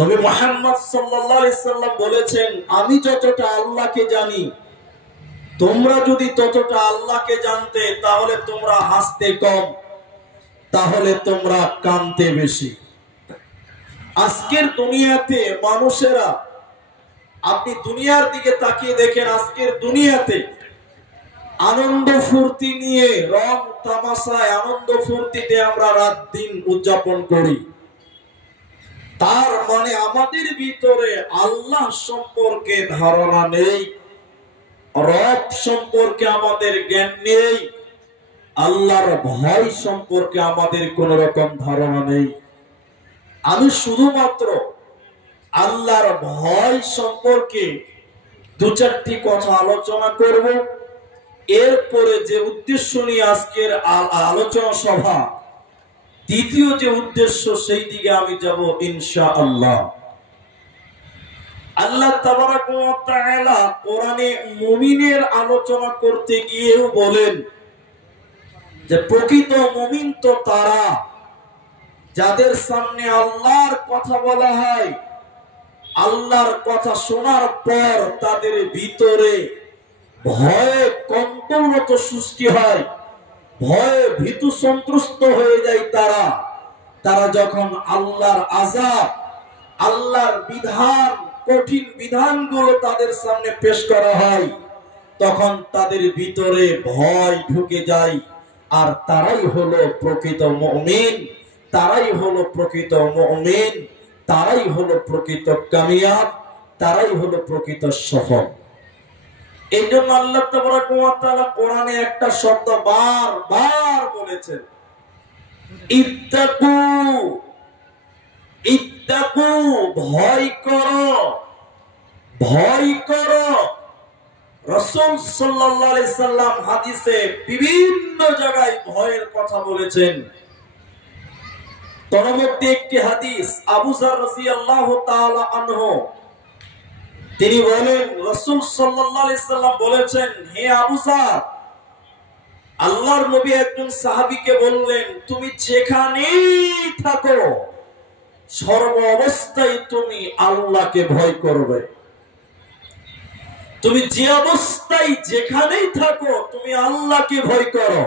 নবী মুহাম্মদ সাল্লাল্লাহু আলাইহি সাল্লাম বলেছেন, আমি যতটা আল্লাহকে জানি তোমরা যদি ততটা আল্লাহকে জানতে তাহলে তোমরা হাসতে কম, তাহলে তোমরা কাঁদতে বেশি। আজকের দুনিয়াতে মানুষেরা, আপনি দুনিয়ার দিকে তাকিয়ে দেখেন, আজকের দুনিয়াতে আনন্দ ফুর্তি নিয়ে, রং তামাশায় আনন্দ ফুর্তিতে আমরা রাত দিন উদযাপন করি। তার মানে আমাদের ভিতরে আল্লাহ সম্পর্কে ধারণা নেই, রব সম্পর্কে আমাদের জ্ঞান নেই, আল্লাহর ভয় সম্পর্কে আমাদের কোন রকম ধারণা নেই। আমি শুধুমাত্র আল্লাহর ভয় সম্পর্কে দু চারটি কথা আলোচনা করব। এরপরে যে উদ্দেশ্য নিয়ে আজকের আলোচনা সভা, দ্বিতীয় যে উদ্দেশ্য, সেই দিকে আমি যাব ইনশাআল্লাহ। আল্লাহ তাবারাক ওয়া তাআলা কোরআনে মুমিনের আলোচনা করতে গিয়েও বলেন যে প্রকৃত মুমিন তো তারা যাদের সামনে আল্লাহর কথা বলা হয়, আল্লাহর কথা শোনার পর তাদের ভিতরে ভয়ে কম্পনত সৃষ্টি হয়, ভয়ে ভীতু সন্ত্রস্ত হয়ে যায়। তারা যখন আল্লাহর আযাব, আল্লাহর বিধান, কঠিন বিধানগুলো তাদের সামনে পেশ করা হয়, তখন তাদের ভিতরে ভয় ঢুকে যায়। আর তারাই হলো প্রকৃত মুমিন, তারাই হলো প্রকৃত মুমিন, তারাই হলো প্রকৃত কামিয়াব, তারাই হলো প্রকৃত সফল। এই জন্য আল্লাহ তাবারাক ওয়া তাআলা কোরআনে একটা শব্দ বারবার বলেছেন, ইত্তাকু, ইত্তাকু, ভয় করো, ভয় করো। রাসূল সাল্লাল্লাহু আলাইহি সাল্লাম হাদিসে বিভিন্ন জায়গায় ভয়ের কথা বলেছেন। তার মধ্যে একটি হাদিস, আবু যর রাদিয়াল্লাহু তাআলা আনহু, তিনি বলেন, রাসূল সাল্লাল্লাহু আলাইহি সাল্লাম বলেছেন, হে আবু যর, আল্লাহর নবী একজন সাহাবীকে বললেন, তুমি যেখানেই থাকো সর্ব অবস্থায় তুমি আল্লাহকে ভয় করবে। তুমি যে অবস্থায় যেখানেই থাকো তুমি আল্লাহকে ভয় করো।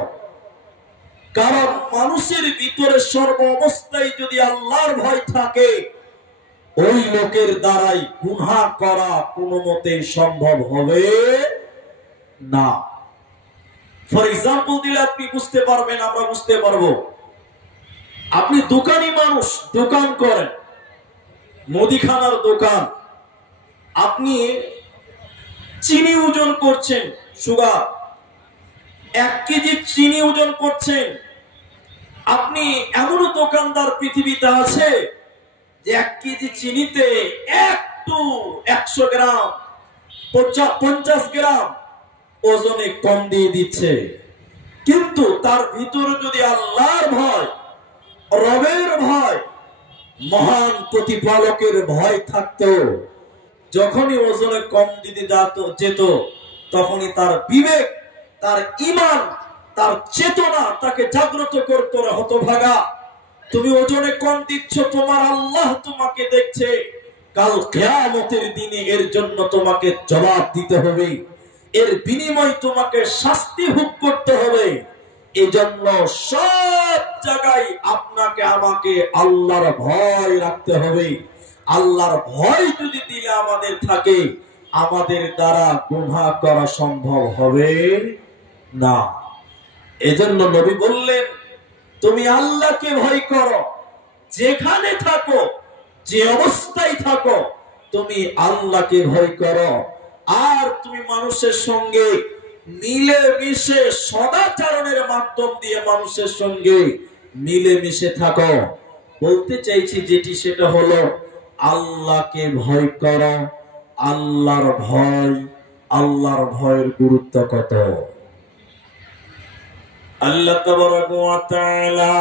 কারণ মানুষের ভিতরে সর্ব অবস্থায় যদি আল্লাহর ভয় থাকে, ওই লোকের দ্বারাই গুনাহ করা কোনো মতেই সম্ভব হবে না। ফর এক্সাম্পল দিলে আপনি বুঝতে পারবেন, আমরা বুঝতে পারবো। আপনি দোকানি মানুষ, দোকান করেন, মুদিখানার দোকান, আপনি চিনি ওজন করছেন, সুগার 1 কেজি চিনি ওজন করছেন। আপনি এমনও দোকানদার পৃথিবীতে আছে যে 1 কেজি চিনিতে একটু 100 গ্রাম 50 গ্রাম ওজনে কম দিয়ে দিচ্ছে। কিন্তু তার ভিতরে যদি আল্লাহর ভয়, রবের ভয়, মহান প্রতিপালকের ভয় থাকতো, যখনই ওজনে কম দিতে যেত, তখনই তার বিবেক, তার ঈমান, তার চেতনা তাকে জাগ্রত করতো। হতভাগা, তুমি ওজনে কম দিচ্ছ, তোমার আল্লাহ তোমাকে দেখছে, কাল কিয়ামতের দিনে এর জন্য তোমাকে জবাব দিতে হবে, এর বিনিময় তোমাকে শাস্তি ভোগ করতে হবে। এজন্য সব জায়গায় আপনাকে আমাকে আল্লাহর ভয় রাখতে হবে। আল্লাহর ভয় যদি দিলে আমাদের থাকে, আমাদের দ্বারা গুনাহ করা সম্ভব হবে না। এজন্য নবী বললেন, তুমি আল্লাহকে ভয় করো, যেখানে থাকো, যে অবস্থায় থাকো, তুমি আল্লাহকে ভয় করো। আর তুমি মানুষের সঙ্গে মিলে মিশে, সদাচরণের মাধ্যম দিয়ে মানুষের সঙ্গে মিলে মিশে থাকো। বলতে চাইছি যেটি, সেটা হলো আল্লাহকে ভয় করো। আল্লাহর ভয়, আল্লাহর ভয়ের গুরুত্ব কত। আল্লাহ তাবারাক ওয়া তাআলা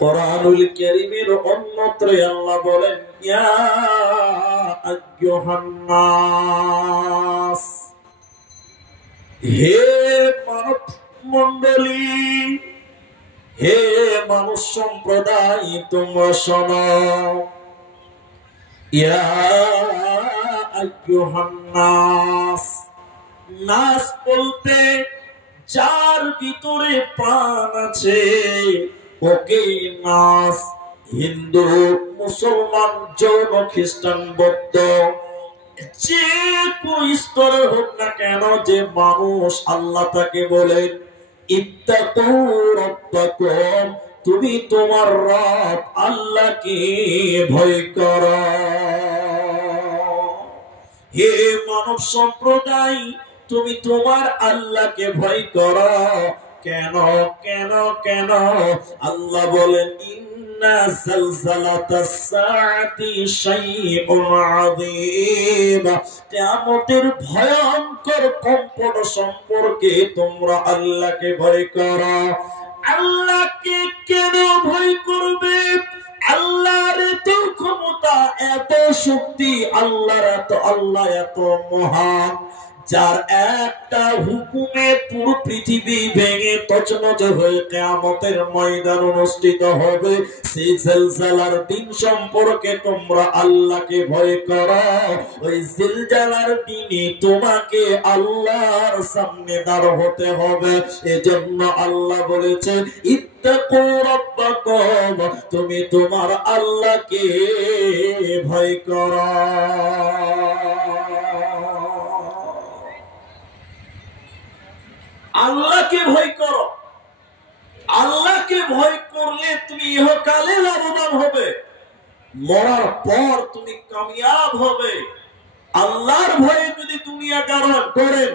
কোরআনুল কারীমের অন্যত্র আল্লাহ বলেন, ইয়া আইয়ুহান নাস, হে মানব মণ্ডলী, হে মানুষ সম্প্রদায়, তোমরা শোনো। ইয়া আইয়ুহান নাস, নাস বলতে যার ভিতরে প্রাণ আছে ওকে নাস। হিন্দু, মুসলমান, জৈন, খ্রিস্টান, বৌদ্ধ, যে কোন স্তরের হোক না কেন, যে মানুষ, আল্লাহ তাকে বলেন ইত্তাকু রাব্বাকুম, তুমি তোমার রব আল্লাহকে ভয় করো। হে মানব সম্প্রদায়, তুমি তোমার আল্লাহকে ভয় করো। কেন কেন কেন? আল্লাহ বলেন ইন্না জালজালাতাস সাআতি শাইউন আযীম, কিয়ামতের ভয়ঙ্কর কম্পন সম্পর্কে তোমরা আল্লাহকে ভয় করো। আল্লাহকে কেন ভয় করবে? আল্লাহর এত ক্ষমতা, এত শক্তি, আল্লাহ এত মহান, যার একটা হুকুমে পুরো পৃথিবী ভেঙে তছনছ হয়ে কিয়ামতের ময়দান অনুষ্ঠিত হবে। সেই জিলজালার দিন সম্পর্কে তোমরা আল্লাহকে ভয় করো। ওই জিলজালার দিনে তোমাকে আল্লাহর সামনে দাঁড় হতে হবে। এজন্য আল্লাহ বলেছেন ইত্তাকু রাব্বাকুম, তুমি তোমার আল্লাহকে ভয় করো। আল্লাহকে ভয় করো। আল্লাহকে ভয় করলে তুমি ইহকালে লাভবান হবে, মরার পর তুমি কামিয়াব হবে। আল্লাহর ভয়ে যদি দুনিয়া করেন,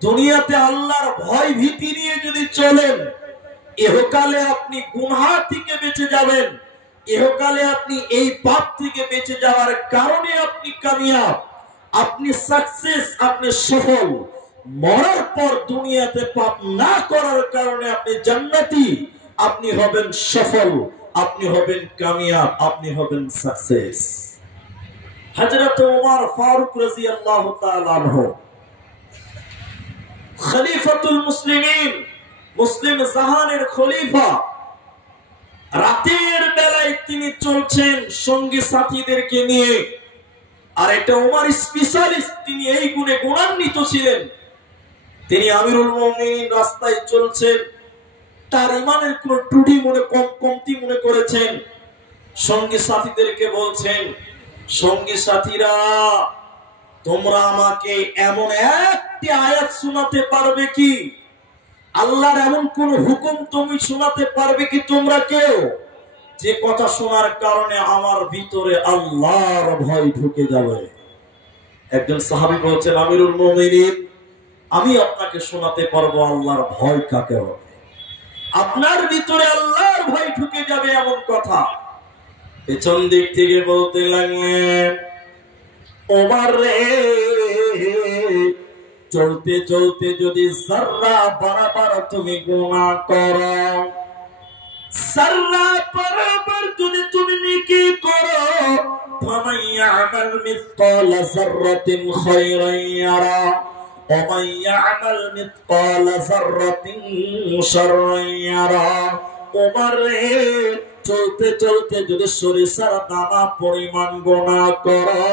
দুনিয়াতে আল্লাহর ভয় ভীতি নিয়ে যদি চলেন, ইহকালে আপনি গুনাহ থেকে বেঁচে যাবেন। ইহকালে আপনি এই পাপ থেকে বেঁচে যাওয়ার কারণে আপনি কামিয়াব, আপনি সাকসেস, আপনি সফল। মরার পর দুনিয়াতে পাপ না করার কারণে আপনি জান্নাতি, আপনি হবেন সফল, আপনি হবেন কামিয়াব, আপনি হবেন সাকসেস। হযরত ওমর ফারুক রাদিয়াল্লাহু তাআলা আনহু, খলিফাতুল মুসলিমিন, মুসলিম জাহানের খলিফা, রাতের বেলায় তিনি চলছেন সঙ্গী সাথীদেরকে নিয়ে। আর এটা ওমর স্পেশালিস্ট, তিনি এই গুণে গুণান্বিত ছিলেন। তিনি আমিরুল মুমিনিন, রাস্তায় চলছেন, তার ইমানের কোন ত্রুটি কমতি মনে করেছেন। সঙ্গী সাথীদেরকে বলছেন, সঙ্গী সাথীরা, তোমরা আমাকে এমন একটি আয়াত শোনাতে পারবে কি? আল্লাহর এমন কোন হুকুম তুমি শোনাতে পারবে কি তোমরা কেউ, যে কথা শোনার কারণে আমার ভিতরে আল্লাহর ভয় ঢুকে যাবে? একজন সাহাবী বলছেন, আমিরুল মুমিনিন, আমি আপনাকে শোনাতে পারবো আল্লাহর ভয় কাকে বলে। আপনার ভিতরে আল্লাহর ভয় ঢুকে যাবে এমন কথা। পেছন দিক থেকে বলতে লাগলেন, ওমর রে, চলতে চলতে যদি যারা বরাবর তুমি গুনাহ করো, যারা বরাবর যদি তুমি নেকি করো, ফামান ইয়ামাল মিসকালা যাররাতিন খায়রান ইয়ারা ওয়া মান ইয়ামাল মিসকালা যাররাতিন শাররান ইয়ারা। ওমর রে, চলতে চলতে যদি সরিষার দানা পরিমাণ গুনাহ করো,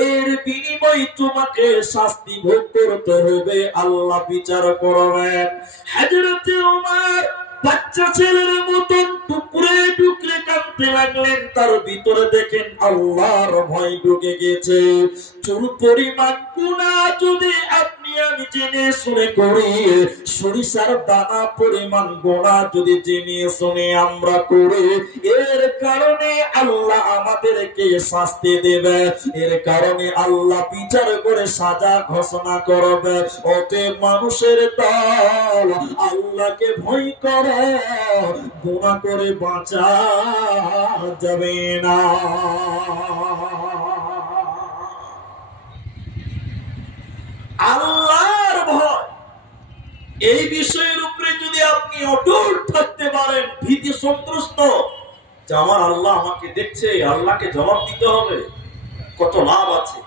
এর বিনিময়ে তোমাকে শাস্তি ভোগ করতে হবে, আল্লাহ বিচার করবেন। হযরত ওমর বাচ্চা ছেলের মতন টুকরে টুকরে কাঁদতে লাগলেন। তার ভিতরে দেখেন আল্লাহর ভয় ঢুকে গেছে। চুল পরিমাণ গুনাহ যদি আপনি আমি জেনে শুনে করি, সরিষার দানা পরিমাণ গুনাহ যদি জেনে শুনে আমরা করি, এর কারণে আল্লাহ আমাদেরকে শাস্তি দেবে, এর কারণে আল্লাহ বিচার করে সাজা ঘোষণা করবে। অতএব মানুষের দল, আল্লাহকে ভয় করে, গুনাহ করে বাঁচা যাবে না। আল্লাহর ভয়, এই বিষয়ের উপরে যদি আপনি অটল থাকতে পারেন, ভীতি সন্ত্রস্ত যে আমার আল্লাহ আমাকে দেখছে, আল্লাহকে জবাব দিতে হবে, কত লাভ আছে।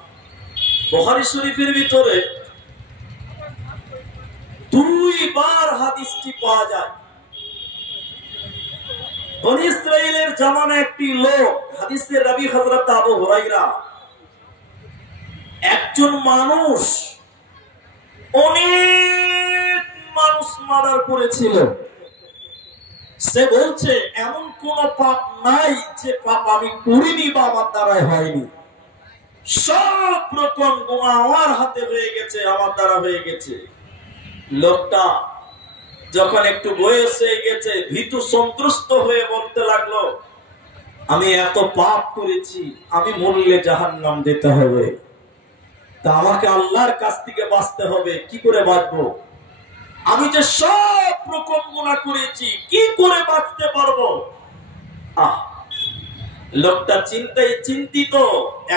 বুখারী শরীফের ভিতরে 2 বার হাদিসটি পাওয়া যায়। বনী ইসরাইলের জামানায় একটি লোক হাদিসের রাবী হযরত আবু হুরায়রা, একজন মানুষ অনেক মানুষ মার্ডার করেছিল। সে বলছে এমন কোন পাপ নাই যে পাপ আমি করিনি বা আমার দ্বারা হয়নি। সব রকম গুনাহ আমার হাতে হয়ে গেছে, আমার দ্বারা হয়ে গেছে। লোকটা যখন একটু বয়স হয়ে গেছে, ভীতু সন্ত্রস্ত হয়ে বলতে লাগলো, আমি এত পাপ করেছি, আমি মরলে জাহান্নাম দিতে হবে, তা আমাকে আল্লাহর কাছ থেকে বাঁচতে হবে, কি করে বাঁচবো? আমি যে সব রকম গুনাহ করেছি, কি করে বাঁচতে পারবো? লোকটা চিন্তায় চিন্তিত।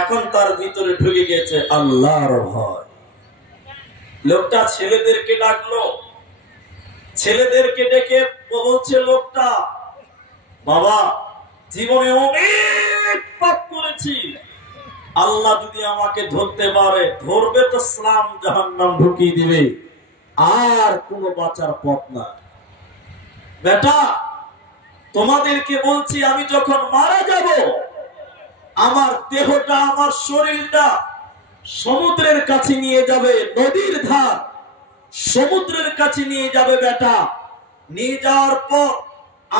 এখন তার ভিতরে ঢুকে গেছে আল্লাহর ভয়। লোকটা ছেলেদেরকে ডাকলো, ছেলেদেরকে ডেকে বলছে লোকটা, বাবা জীবনে অনেক পাপ করেছি, আল্লাহ যদি আমাকে ধরতে পারে, ধরবে তো ইসলাম জাহান্নাম ঢুকিয়ে দিবে, আর কোনো বাঁচার পথ না। বেটা তোমাদেরকে বলছি, আমি যখন মারা যাব, আমার দেহটা, আমার শরীরটা সমুদ্রের কাছে নিয়ে যাবে, নদীর ধার সমুদ্রের কাছে নিয়ে যাবে। বেটা নিয়ে যাওয়ার পর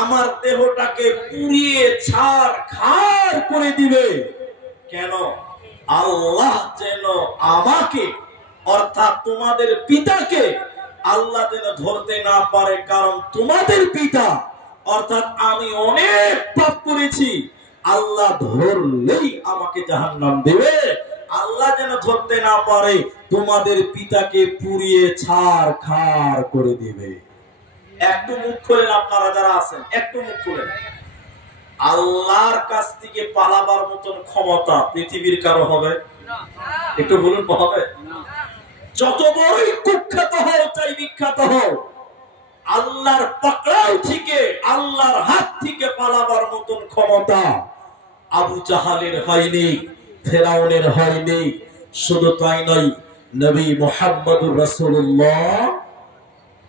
আমার দেহটাকে পুড়িয়ে ছারখার করে দিবে। কেন? আল্লাহ যেন আমাকে, অর্থাৎ তোমাদের পিতাকে আল্লাহ যেন ধরতে না পারে, কারণ তোমাদের পিতা অর্থাৎ আমি অনেক পাপ করেছি, আল্লাহ ধরলেই আমাকে জাহান্নাম দেবে। আল্লাহ যেন ধরতে না পারে, তোমাদের পিতাকে পুড়িয়ে ছারখার করে দিবে। একটু মুখ খোলেন, আপনারা যারা আছেন একটু মুখ খোলেন। আল্লাহর কাছ থেকে পালাবার মতন ক্ষমতা পৃথিবীর কারো হবে? একটু বলুন, হবে? যত বড়ই কুখ্যাত হও, চাই বিখ্যাত হও, আল্লাহর পাকড়াও থেকে, আল্লাহর হাত থেকে পালাবার মতন ক্ষমতা আবু জাহালের হয়নি, ফেরাউনের হয়নি। শুধু তাই নয়, নবী মুহাম্মদুর রাসূলুল্লাহ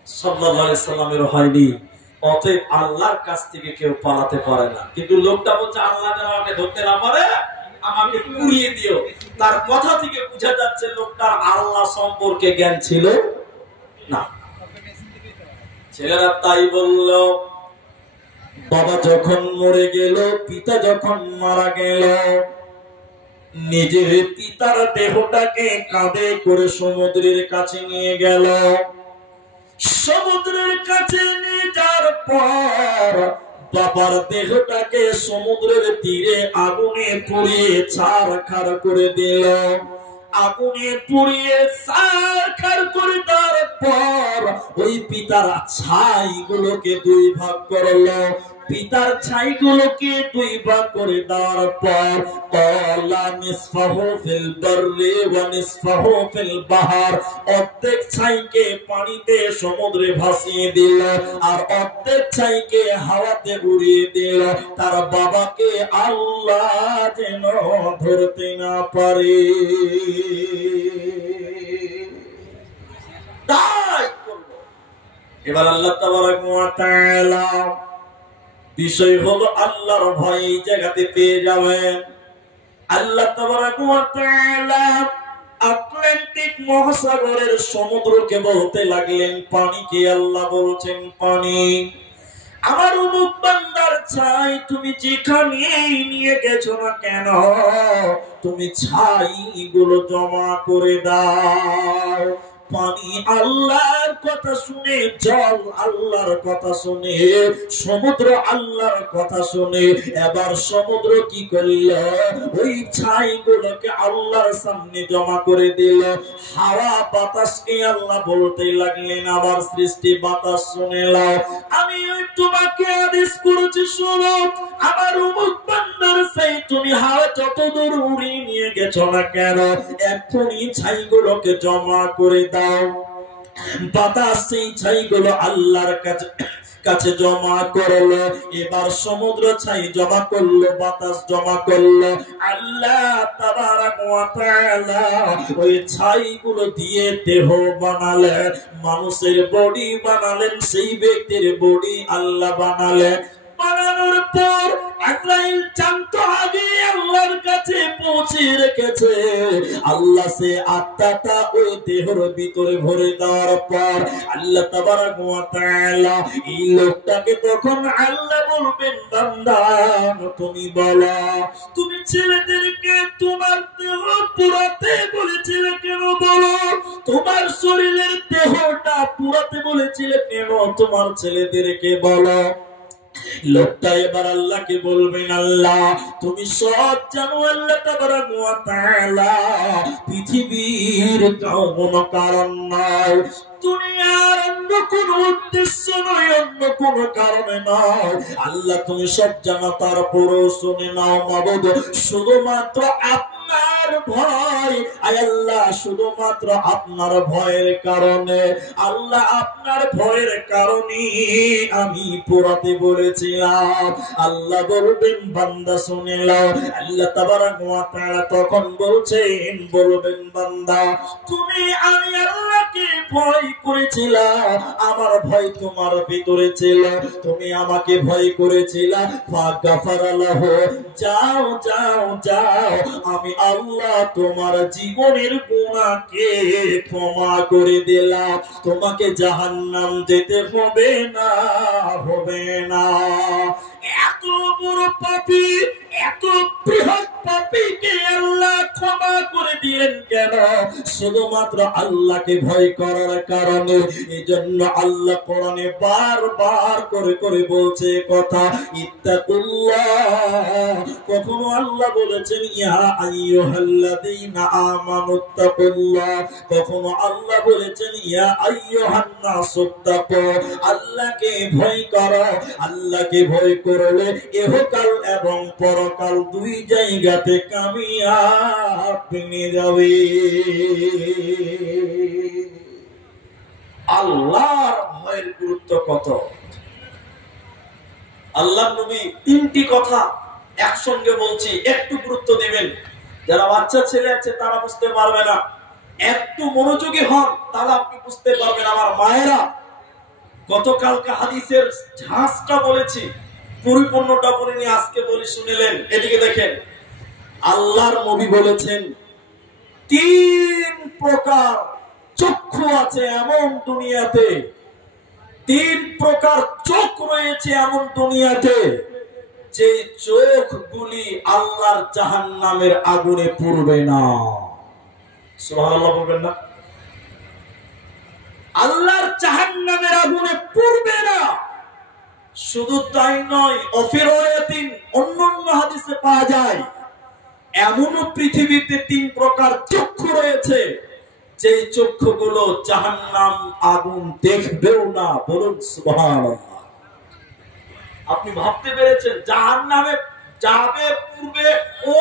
সাল্লাল্লাহু আলাইহি সাল্লামের হয়নি। অতএব আল্লাহর কাছ থেকে কেউ পালাতে পারে না। কিন্তু লোকটা বলছে আল্লাহ যেন আমাকে ধরতে না পারে, আমাকে পুড়িয়ে দিও। তার কথা থেকে বোঝা যাচ্ছে লোকটার আল্লাহ সম্পর্কে জ্ঞান ছিল না। ছেলেরা তাই বলল, বাবা যখন মরে গেল, পিতা যখন মারা গেল, নিজের পিতার দেহটাকে কাঁধে করে সমুদ্রের কাছে নিয়ে গেল। সমুদ্রের কাছে নিয়ে যাওয়ার পর বাবার দেহটাকে সমুদ্রের তীরে আগুনে পুড়িয়ে ছারখার করে দিল। আগুনে পুড়িয়ে ছারখার করে দেওয়ার পর ওই পিতার ছাইগুলোকে দুই ভাগ করলো। পিতার ছাইগুলোকে দুই ভাগ করে দেওয়ার পর ক্বালা নিসফাহু ফিল বাররি ওয়া নিসফাহু ফিল বাহর, অর্ধেক ছাইকে পানিতে সমুদ্রে ভাসিয়ে দিল, আর অর্ধেক ছাইকে হাওয়াতে উড়িয়ে দিল। তার বাবাকে আল্লাহ যেন ধরতে না পারে। তাই করলো। এবার আল্লাহ তাবারাক ওয়া তাআলা বিষয় হলো আল্লাহর ভয় এই জায়গাতে পেয়ে যাবেন। আল্লাহ তাবারাক ওয়া তাআলা আটলান্টিক মহাসাগরের সমুদ্রকে বলতে লাগলেন পানিকে। আল্লাহ বলছেন, পানি আমার অমুক বান্দার ছাই তুমি যেখানেই নিয়ে গেছো না কেন, তুমি ছাইগুলো জমা করে দাও। পানি আল্লাহর কথা শুনে, জল আল্লাহর কথা শুনে, সমুদ্র আল্লাহর কথা শুনে এবার সমুদ্র কি করল? ওই ছাইগুলোকে আল্লাহর সামনে জমা করে দিল। হাওয়া বাতাসকে আল্লাহ বলতে লাগলেন, আবার সৃষ্টি বাতাস শুনে নাও, আমি তোমাকে আদেশ করেছি, শোনো, আমার অমুক বান্দার ছাই তুমি হাওয়া যত দূর উড়িয়ে নিয়ে গেছো না কেন, এখনই ছাইগুলোকে জমা করে দাও। বাতাস সেই ছাইগুলো আল্লাহর কাছে জমা করলো। এবার সমুদ্র ছাই জমা করলো, বাতাস জমা করলো। আল্লাহ তাবারাক ওয়া তাআলা ওই ছাইগুলো দিয়ে দেহ বানালেন, মানুষের বডি বানালেন, সেই ব্যক্তির বডি আল্লাহ বানালেন। বানানোর পর আজরাইল জানতো আগে আল্লাহর কাছে পৌঁছে রেখেছে। আল্লাহ সে আত্মাটা ওই দেহের ভিতরে ভরে দেওয়ার পর আল্লাহ তাবারক ওয়া তাআলা এই লোকটাকে তখন আল্লাহ বলবেন, বান্দা তুমি বলো, তুমি ছেলেদেরকে তোমার দেহ পুরাতে বলেছিলে কেন? বলো, তোমার শরীরের দেহটা পুরাতে বলেছিলে কেন? তোমার ছেলেদেরকে বলো। লোকটা এবার আল্লাহকে বলবেন, আল্লাহ তুমি সব জানো। আল্লাহ তাবারক ওয়া তাআলা পৃথিবীর কোনো কারণ নাই, দুনিয়ার অন্য কোনো উদ্দেশ্য নয়, অন্য কোনো কারণে নয়। আল্লাহ তুমি সব জানো, তারপরও শুনে নাও মাবুদ, শুধুমাত্র আপনার ভয়। আয় আল্লাহ, শুধুমাত্র আপনার ভয়ের কারণে, আল্লাহ আপনার ভয়ের কারণে আমি পোড়াতে বলেছিলাম। আল্লাহ বলবেন, বান্দা শুনে নাও। আল্লাহ তাবারক ওয়া তাআলা তখন বলবেন, বান্দা তুমি আমি আল্লাহকে ভয় করেছিলাম, আমার ভয় তোমার ভিতরে ছিল, তুমি আমাকে ভয় করেছিলা। ফাগাফারা লাহু, যাও যাও যাও, আমি আল্লাহ তোমার জীবনের গুনাহকে ক্ষমা করে দিলাম, তোমাকে জাহান্নাম যেতে হবে না, হবে না। এত বড় পাপী, এত বৃহৎ পাপীকে আল্লাহ ক্ষমা করে দিলেন কেন? শুধুমাত্র আল্লাহকে ভয় করার কারণে। এজন্য আল্লাহ কোরআনে বারবার করে করে বলছে কথা, ইত্তাকুল্লাহ। কখনো আল্লাহ বলেছেন ইয়া আইয়ুহাল্লাযীনা আমানুত্তাকুল্লাহ, কখনো আল্লাহ বলেছেন ইয়া আইয়ুহান নাসুত্তাকু। আল্লাহকে ভয় করো, আল্লাহকে ভয় করলে ইহকাল এবং পরকাল দুই জায়গাতে কামিয়াব পেয়ে যাবে। আল্লাহর ভয়ের গুরুত্ব কত! আল্লাহ নবী তিনটি কথা একসঙ্গে বলছি, একটু গুরুত্ব দিবেন। যারা বাচ্চা ছেলে আছে তারা বুঝতে পারবে না, একটু মনোযোগী হন তাহলে আপনি বুঝতে পারবেন। আমার মায়েরা, গতকালকে হাদিসের ঝাঁসটা বলেছি, পরিপূর্ণটা বলিনি, আজকে বলি, শুনিলেন। এদিকে দেখেন, আল্লাহর নবী বলেছেন তিন প্রকার চক্ষু আছে এমন দুনিয়াতে, তিন প্রকার চোখ রয়েছে এমন দুনিয়াতে, যে চোখগুলি আল্লাহর জাহান্নামের আগুনে পুড়বে না। সুবহানাল্লাহ বলবেন না? আল্লাহর জাহান্নামের আগুনে পুড়বে না। শুধু তাই নয়, অফিরায়াতিন অন্যান্য হাদিসে পাওয়া যায় এমনও পৃথিবীতে তিন প্রকার চক্ষু রয়েছে যে চক্ষুগুলো জাহান্নাম আগুন দেখবেও না। বলুন সুবহানাল্লাহ। আপনি ভাবতে পেরেছেন জাহান্নামে যাবে পূর্বে ও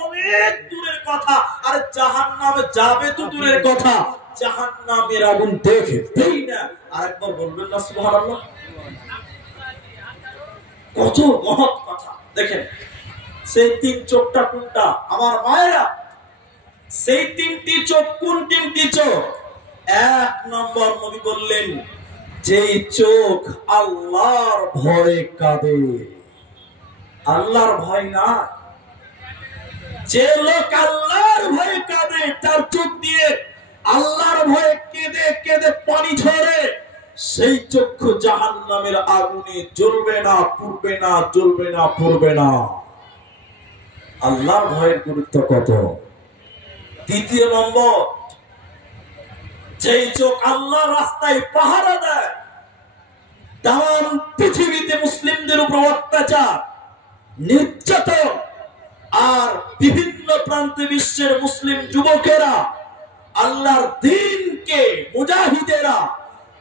অনেক দূরের কথা, আর জাহান্নামে যাবে তো দূরের কথা, জাহান্নামের আগুন দেখবেই না। আরেকবার বলবেন না সুবহানাল্লাহ? কত মহৎ কথা! দেখেন, সেই তিন চোখটা কোনটা আমার মায়েরা? সেই তিনটি চোখ কোন তিনটি চোখ? এক নম্বর নবী বললেন, যে চোখ আল্লাহর ভয়ে কাঁদে। আল্লাহর ভয় না, যে লোক আল্লাহর ভয়ে কাঁদে, তার চোখ দিয়ে আল্লাহর ভয়ে কেঁদে কেঁদে পানি ঝরে, সেই চক্ষু জাহান্নামের আগুনে জ্বলবে না, পুড়বে না, জ্বলবে না, পুড়বে না। আল্লাহর ভয়ের গুরুত্ব কত! দ্বিতীয় নম্বর, যেই চোখ আল্লাহর রাস্তায় পাহারা দেয়, তাম পৃথিবীতে মুসলিমদের উপর অত্যাচার, নির্যাতন, আর বিভিন্ন প্রান্তে বিশ্বের মুসলিম যুবকেরা আল্লাহর দ্বীনকে, মুজাহিদেরা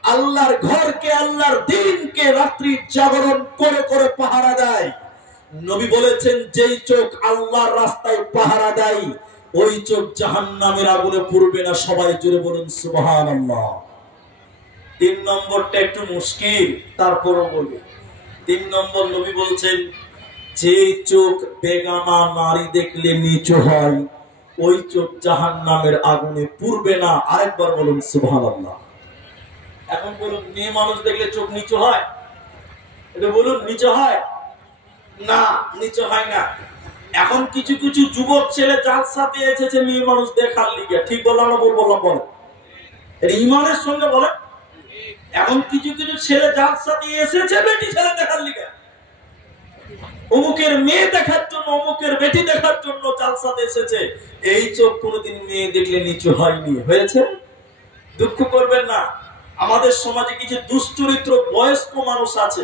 আল্লাহর ঘরকে, আল্লাহর দ্বীনকে রাত্রি জাগরণ করে করে পাহারা দেয়। নবী বলেছেন, যেই চোখ আল্লাহর রাস্তায় পাহারা দেয়, ওই চোখ জাহান্নামের আগুনে পুড়বে না। সবাই জোরে বলুন সুবহানাল্লাহ। তিন নম্বরটা একটু মুশকিল, তারপরও বলি। তিন নম্বর নবী বলছেন, যে চোখ বেগানা নারী দেখলে নিচু হয়, ওই চোখ জাহান্নামের আগুনে পুড়বে না। আরেকবার বলুন সুবহানাল্লাহ। এখন বলুন, মেয়ে মানুষ দেখলে চোখ নিচু হয়? এটা বলুন, নিচু হয়? না, নিচু হয় না। এখন কিছু কিছু যুবক ছেলে যার সাথে এসেছে মেয়ে মানুষ দেখার লিগে, ঠিক বললাম না ভুল বললাম? বল, ইমানের সঙ্গে বলে। এখন কিছু কিছু ছেলে যার সাথে এসেছে বেটি ছেলে দেখার লিগে, অমুকের মেয়ে দেখার জন্য, অমুকের বেটি দেখার জন্য যার সাথে এসেছে, এই চোখ কোনোদিন মেয়ে দেখলে নিচু হয়নি, হয়েছে? দুঃখ করবেন না, আমাদের সমাজে কিছু দুশ্চরিত্র বয়স্ক মানুষ আছে,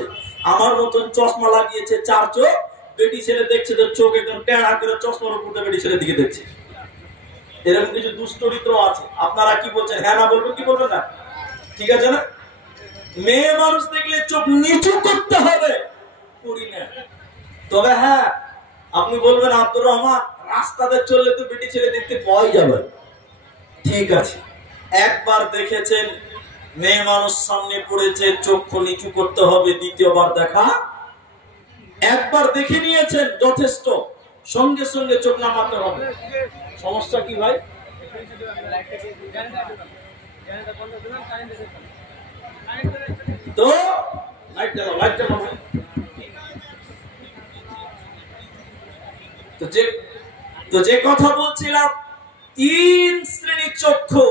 আমার মতন চশমা লাগিয়েছে, চার চোখ, বেটি ছেলে দেখছে তো চোখ একদম টেড়া করে চশমার উপরে বেটি ছেলের দিকে দেখছে। এরকম কিছু দুশ্চরিত্র আছে। আপনারা কি বলছেন? হ্যাঁ না বলবেন, কি বলবেন না? ঠিক আছে না? মেয়ে মানুষ দেখলে চোখ নিচু করতে হবে, করি না। তবে হ্যাঁ, আপনি বলবেন আব্দুর রহমান রাস্তাতে চললে তো বেটি ছেলে দেখতে পাওয়াই যাবে, ঠিক আছে। একবার দেখেছেন মেয়ে মানুষ সামনে পড়েছে, চক্ষু নিচু করতে হবে, দ্বিতীয়বার দেখা, একবার দেখে নিয়েছেন যথেষ্ট, সঙ্গে সঙ্গে চোখ নামাতে হবে। সমস্যা কি ভাই? তো যে কথা বলছিলাম, তিন শ্রেণীর চক্ষু।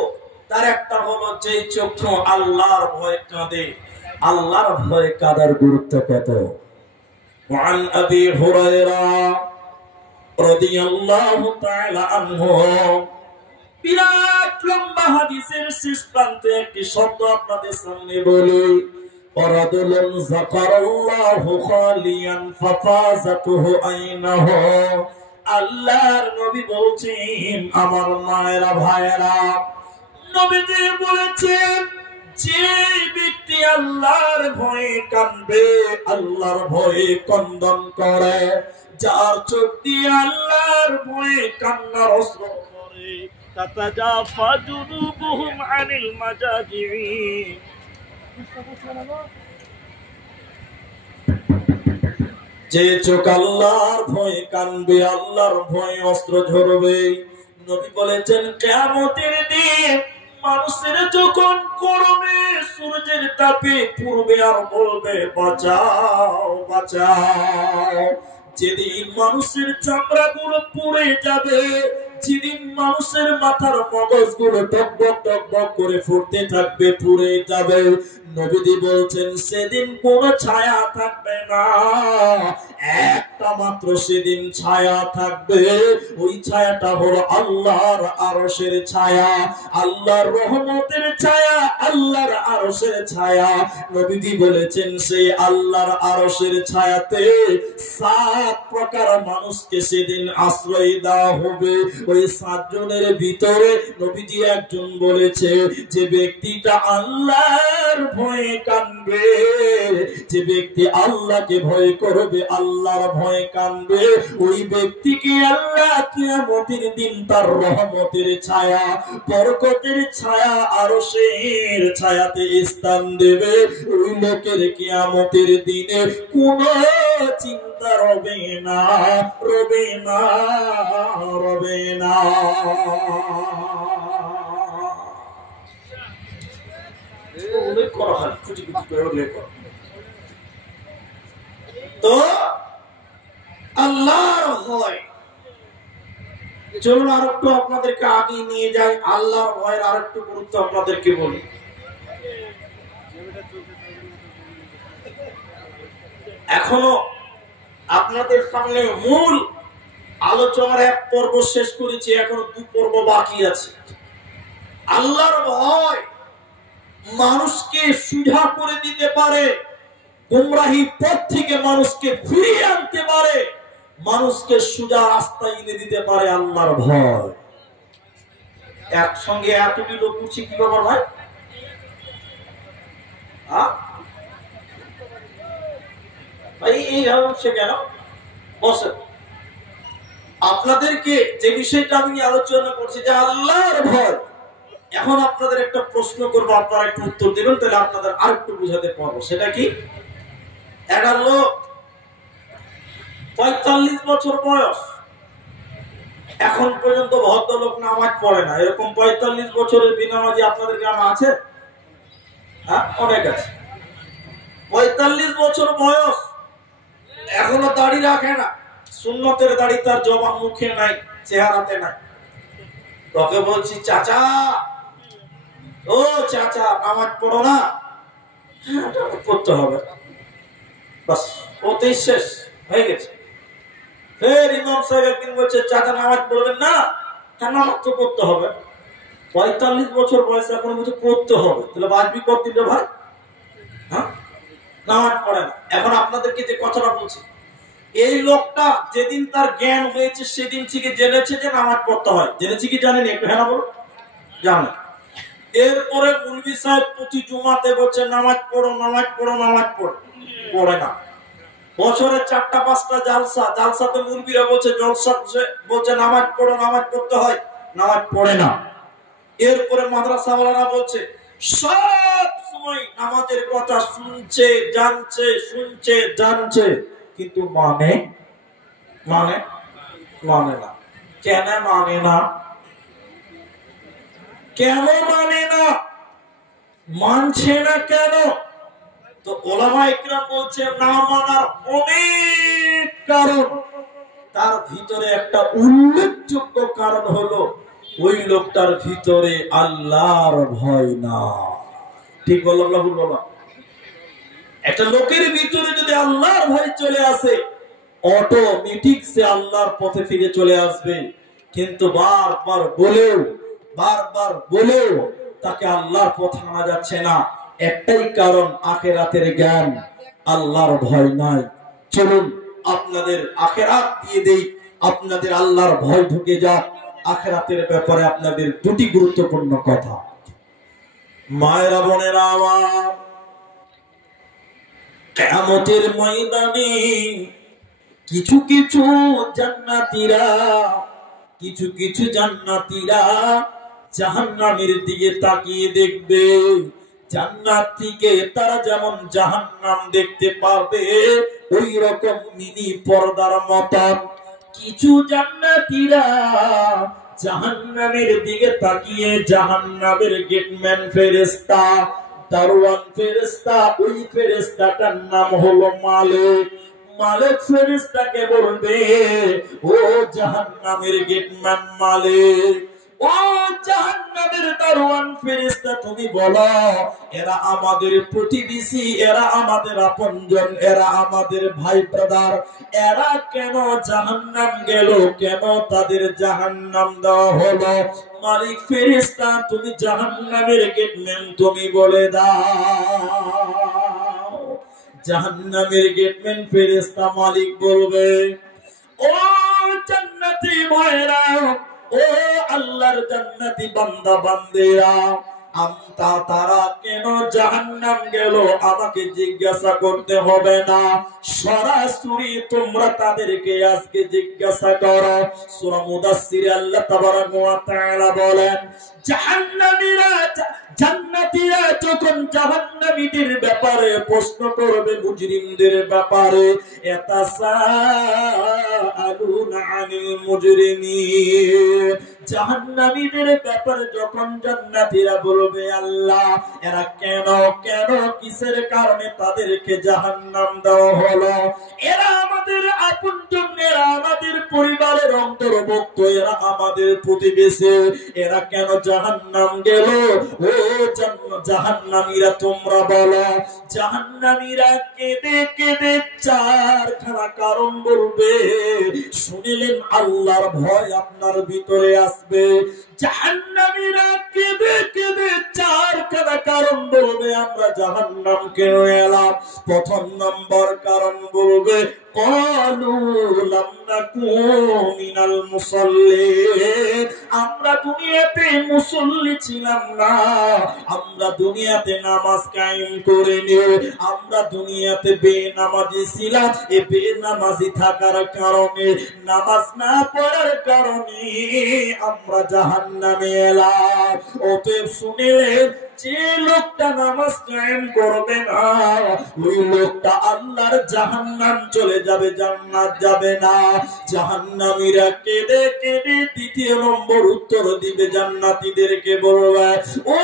তার একটা হলো যে চক্ষু আল্লাহর ভয়ে কাঁদে। আল্লাহর ভয়ে কাঁদার গুরুত্ব কত! وعن أبي هريرة رضي الله تعالى عنه, বিরাট লম্বা হাদিসের শেষ প্রান্তে একটি শব্দ আপনাদের সামনে বলি, ওয়ারাদুলুন যাকারাল্লাহু খালিয়ান ফাফাযাতুহু আইনাহু। আল্লাহর নবী বলছেন, আমার মায়েরা ভাইয়েরা, নবীজি বলেছেন, যে ব্যক্তি আল্লাহর ভয়ে কাঁদবে, আল্লাহর ভয়ে ক্রন্দন করে, যার চোখ দিয়ে আল্লাহর ভয়ে কান্নার অশ্রু পড়ে, তাতাজাফা জুনুবুহুম আনিল মাজাজি'i, যে চোখ আল্লাহর ভয়ে কাঁদবে, আল্লাহর ভয়ে অস্ত্র ঝরবে। নবী বলেছেন, কিয়ামতের দিন মানুষের যখন গরমে সূর্যের তাপে পুড়বে আর বলবে বাঁচাও বাঁচাও, যেদিন মানুষের চামড়াগুলো পুড়ে যাবে, যেদিন মানুষের মাথার মগজগুলো টকবক টকবক করে ফুটতে থাকবে, পুড়ে যাবে, নবীজি বলছেন সেদিন কোনো ছায়া থাকবে না, একটা মাত্র সেদিন ছায়া থাকবে। ওই ছায়াটা হলো আল্লাহর আরশের ছায়া, আল্লাহর রহমতের ছায়া, আল্লাহর আরশের ছায়া। নবীজি বলেছেন, সেই আল্লাহর আরশের ছায়াতে 7 প্রকার মানুষকে সেদিন আশ্রয় দেওয়া হবে। ওই 7 জনের ভিতরে নবীজি একজন বলেছে, যে ব্যক্তিটা আল্লাহর ভয়ে কাঁদবে, যে ব্যক্তি আল্লাহকে ভয় করবে, আল্লাহর ভয়ে কাঁদবে, ওই ব্যক্তিকে আল্লাহ কিয়ামতের দিন তার রহমতের ছায়া, বরকতের ছায়া, আরশের ছায়াতে স্থান দেবে। ওই লোকের কিয়ামতের দিনে কোনো চিন্তা রবে না, রবে না, রবে না। তো আল্লাহর ভয়, চলুন আর একটু আপনাদেরকে আগে নিয়ে যাই, আল্লাহর ভয়ের আর একটু গুরুত্ব আপনাদেরকে বলি। এখনো আপনাদের সামনে মূল আলোচনার 1 পর্ব শেষ করেছি, এখনো 2 পর্ব বাকি আছে। আল্লাহর ভয় মানুষকে সুধা করে দিতে পারে, গুমরাহি পথ থেকে মানুষকে ফিরিয়ে আনতে পারে, মানুষকে সোজা রাস্তায় এনে দিতে পারে আল্লাহর ভয়। একসঙ্গে এতগুলো কুচি কি ব্যাপার ভাই? এই হচ্ছে কেন? বসে আপনাদেরকে যে বিষয়টা আমি আলোচনা করছি, যে আল্লাহর ভয়, এখন আপনাদের একটা প্রশ্ন করবো, আপনারা একটু উত্তর দেবেন, তাহলে আপনাদের আর একটু বুঝাতে পারবো। সেটা কি? একটা লোক 45 বছর বয়স, এখন পর্যন্ত ভদ্রলোক নামাজ পড়ে না, এরকম 45 বছরের বিনামাজি আপনাদের গ্রামে আছে? হ্যাঁ, অনেক আছে। 45 বছর বয়স, এখনো দাড়ি রাখে না, সুন্নতের দাড়ি তার জবাব মুখে নাই, চেহারাতে নাই। তোকে বলছি চাচা, ও চাচা নামাজ পড়ো না? হ্যাঁ পড়তে হবে, বাস ওতেই শেষ হয়ে গেছে। ফের ইমাম সাহেব একদিন বলছে চাচা নামাজ পড়বেন না? হ্যাঁ নামাজ তো পড়তে হবে। 45 বছর বয়সে এখন বলছে পড়তে হবে, তাহলে বাজবি কতদিন রে ভাই? হ্যাঁ নামাজ পড়ে না। এখন আপনাদেরকে যে কথাটা বলছি, এই লোকটা যেদিন তার জ্ঞান হয়েছে সেদিন থেকে জেনেছে যে নামাজ পড়তে হয়। জেনেছি কি জানেনি? একটু হ্যাঁ বলো। জানে। এরপরে মুলবি সাহেব প্রতি জুমাতে বলছে নামাজ পড়ো, নামাজ পড়ো, নামাজ পড়ো, পড়ে না। বছরে 4-5টা জালসা, জালসাতে মুলবিরা বলছে, জলসা বলছে নামাজ পড়ো, নামাজ পড়তে হয়, নামাজ পড়ে না। এরপরে মাদ্রাসাওয়ালারা বলছে সব সময় নামাজের কথা শুনছে, জানছে, শুনছে, জানছে, কিন্তু মানে মানে মানে না। কেন মানে না? কেন মানে না? মানছে না কেন? তো ওলামা ইকরাম বলছে না মানার অনেক কারণ। তার ভিতরে একটা উল্লেখযোগ্য কারণ হলো ওই লোকটার ভিতরে আল্লাহর ভয় না। ঠিক বললাম না ভুল বললাম? একটা লোকের ভিতরে যদি আল্লাহর ভয় চলে আসে, অটোমেটিক সে আল্লাহর পথে ফিরে চলে আসবে। কিন্তু বারবার বলেও তাকে আল্লাহর পথে আনা যাচ্ছে না, একটাই কারণ, আখিরাতের জ্ঞান, আল্লাহর ভয় নাই। চলুন আপনাদের আখিরাত দিয়ে দেই, আপনাদের আল্লাহর ভয় ঢুকে যাক। আখিরাতের ব্যাপারে আপনাদের দুটি গুরুত্বপূর্ণ কথা। মায়েরা বোনেরা আমার, কিয়ামতের ময়দানে কিছু কিছু জান্নাতীরা জাহান্নামের দিকে তাকিয়ে দেখবে। জান্নাতীকে তারা যেমন জাহান্নাম দেখতে পাবে ওই রকম মিনি পর্দার মতন কিছু জান্নাতীরা জাহান্নামের দিকে তাকিয়ে জাহান্নামের গেটম্যান ফেরেশতা, দারওয়ান ফেরেশতা, ওই ফেরেশতাটার নাম হলো মালিক ফেরেশতাকে বলবে, ও জাহান্নামের গেটম্যান মালিক, ও জাহান্নামের দারওয়ান ফেরেশতা, তুমি বলো এরা আমাদের প্রতিবেশী, এরা আমাদের আপনজন, এরা আমাদের ভাই ব্রাদার, এরা কেন জাহান্নাম গেল, কেন তাদের জাহান্নাম দেওয়া হলো? মালিক ফেরেশতা, তুমি জাহান্নামের গেটম্যান, তুমি বলে দাও। জাহান্নামের গেটম্যান ফেরেশতা মালিক বলবে, ও জান্নাতি ভাইরা, ও আল্লাহর জান্নাতি বান্দা বান্দেরা, তারা কেন জাহান্নাম গেল আমাকে জিজ্ঞাসা করতে হবে না, সরাসরি তোমরা তাদেরকে আজকে জিজ্ঞাসা করো। সূরা মুদাসসিরে আল্লাহ তাবারাকা ওয়া তাআলা বলেন, জান্নাতীরা যখন জাহান্নামীদের ব্যাপারে প্রশ্ন করবে, মুজরিমদের ব্যাপারে, ইয়াতাসাআলুনা আনিল মুজরিমিন, জাহান্নামীদের ব্যাপারে যখন জান্নাতীরা বলবে, আল্লাহ এরা কেন কিসের কারণে তাদেরকে জাহান্নাম দেওয়া হলো, এরা আমাদের আপনজন, এরা আমাদের পরিবারের অন্তর্ভুক্ত, এরা আমাদের প্রতিবেশী, এরা কেন জাহান্নাম গেল, ও জাহান্নামীরা তোমরা বলো। জাহান্নামীরা কেঁদে কেঁদে চারখানা কারণ বলবে। শুনিলেন, আল্লাহর ভয় আপনার ভিতরে আসবে। জাহান্নামীরা কেঁদে কেঁদে চারখানা কারণ বলবে, আমরা জাহান্নাম কেন এলাম। প্রথম নম্বর কারণ বলবে, ক্বালু লাম নাকু মিনাল মুসাল্লিন, আমরা দুনিয়াতে মুসল্লি ছিলাম না, আমরা দুনিয়াতে নামাজ কায়েম করিনি, আমরা দুনিয়াতে বেনামাজি ছিলাম। এই বেনামাজি থাকার কারণে, নামাজ না পড়ার কারণে আমরা জাহান্নামে এলাম। অতএব শুনিলেন, যে লোকটা নামাজ কায়েম করবে না ওই লোকটা আল্লাহর জাহান্নাম চলে যাবে, জান্নাত যাবে না। জাহান্নামীরা কেঁদে কেঁদে দ্বিতীয় নম্বর উত্তর দিবে জান্নাতীদেরকে, বলবে ও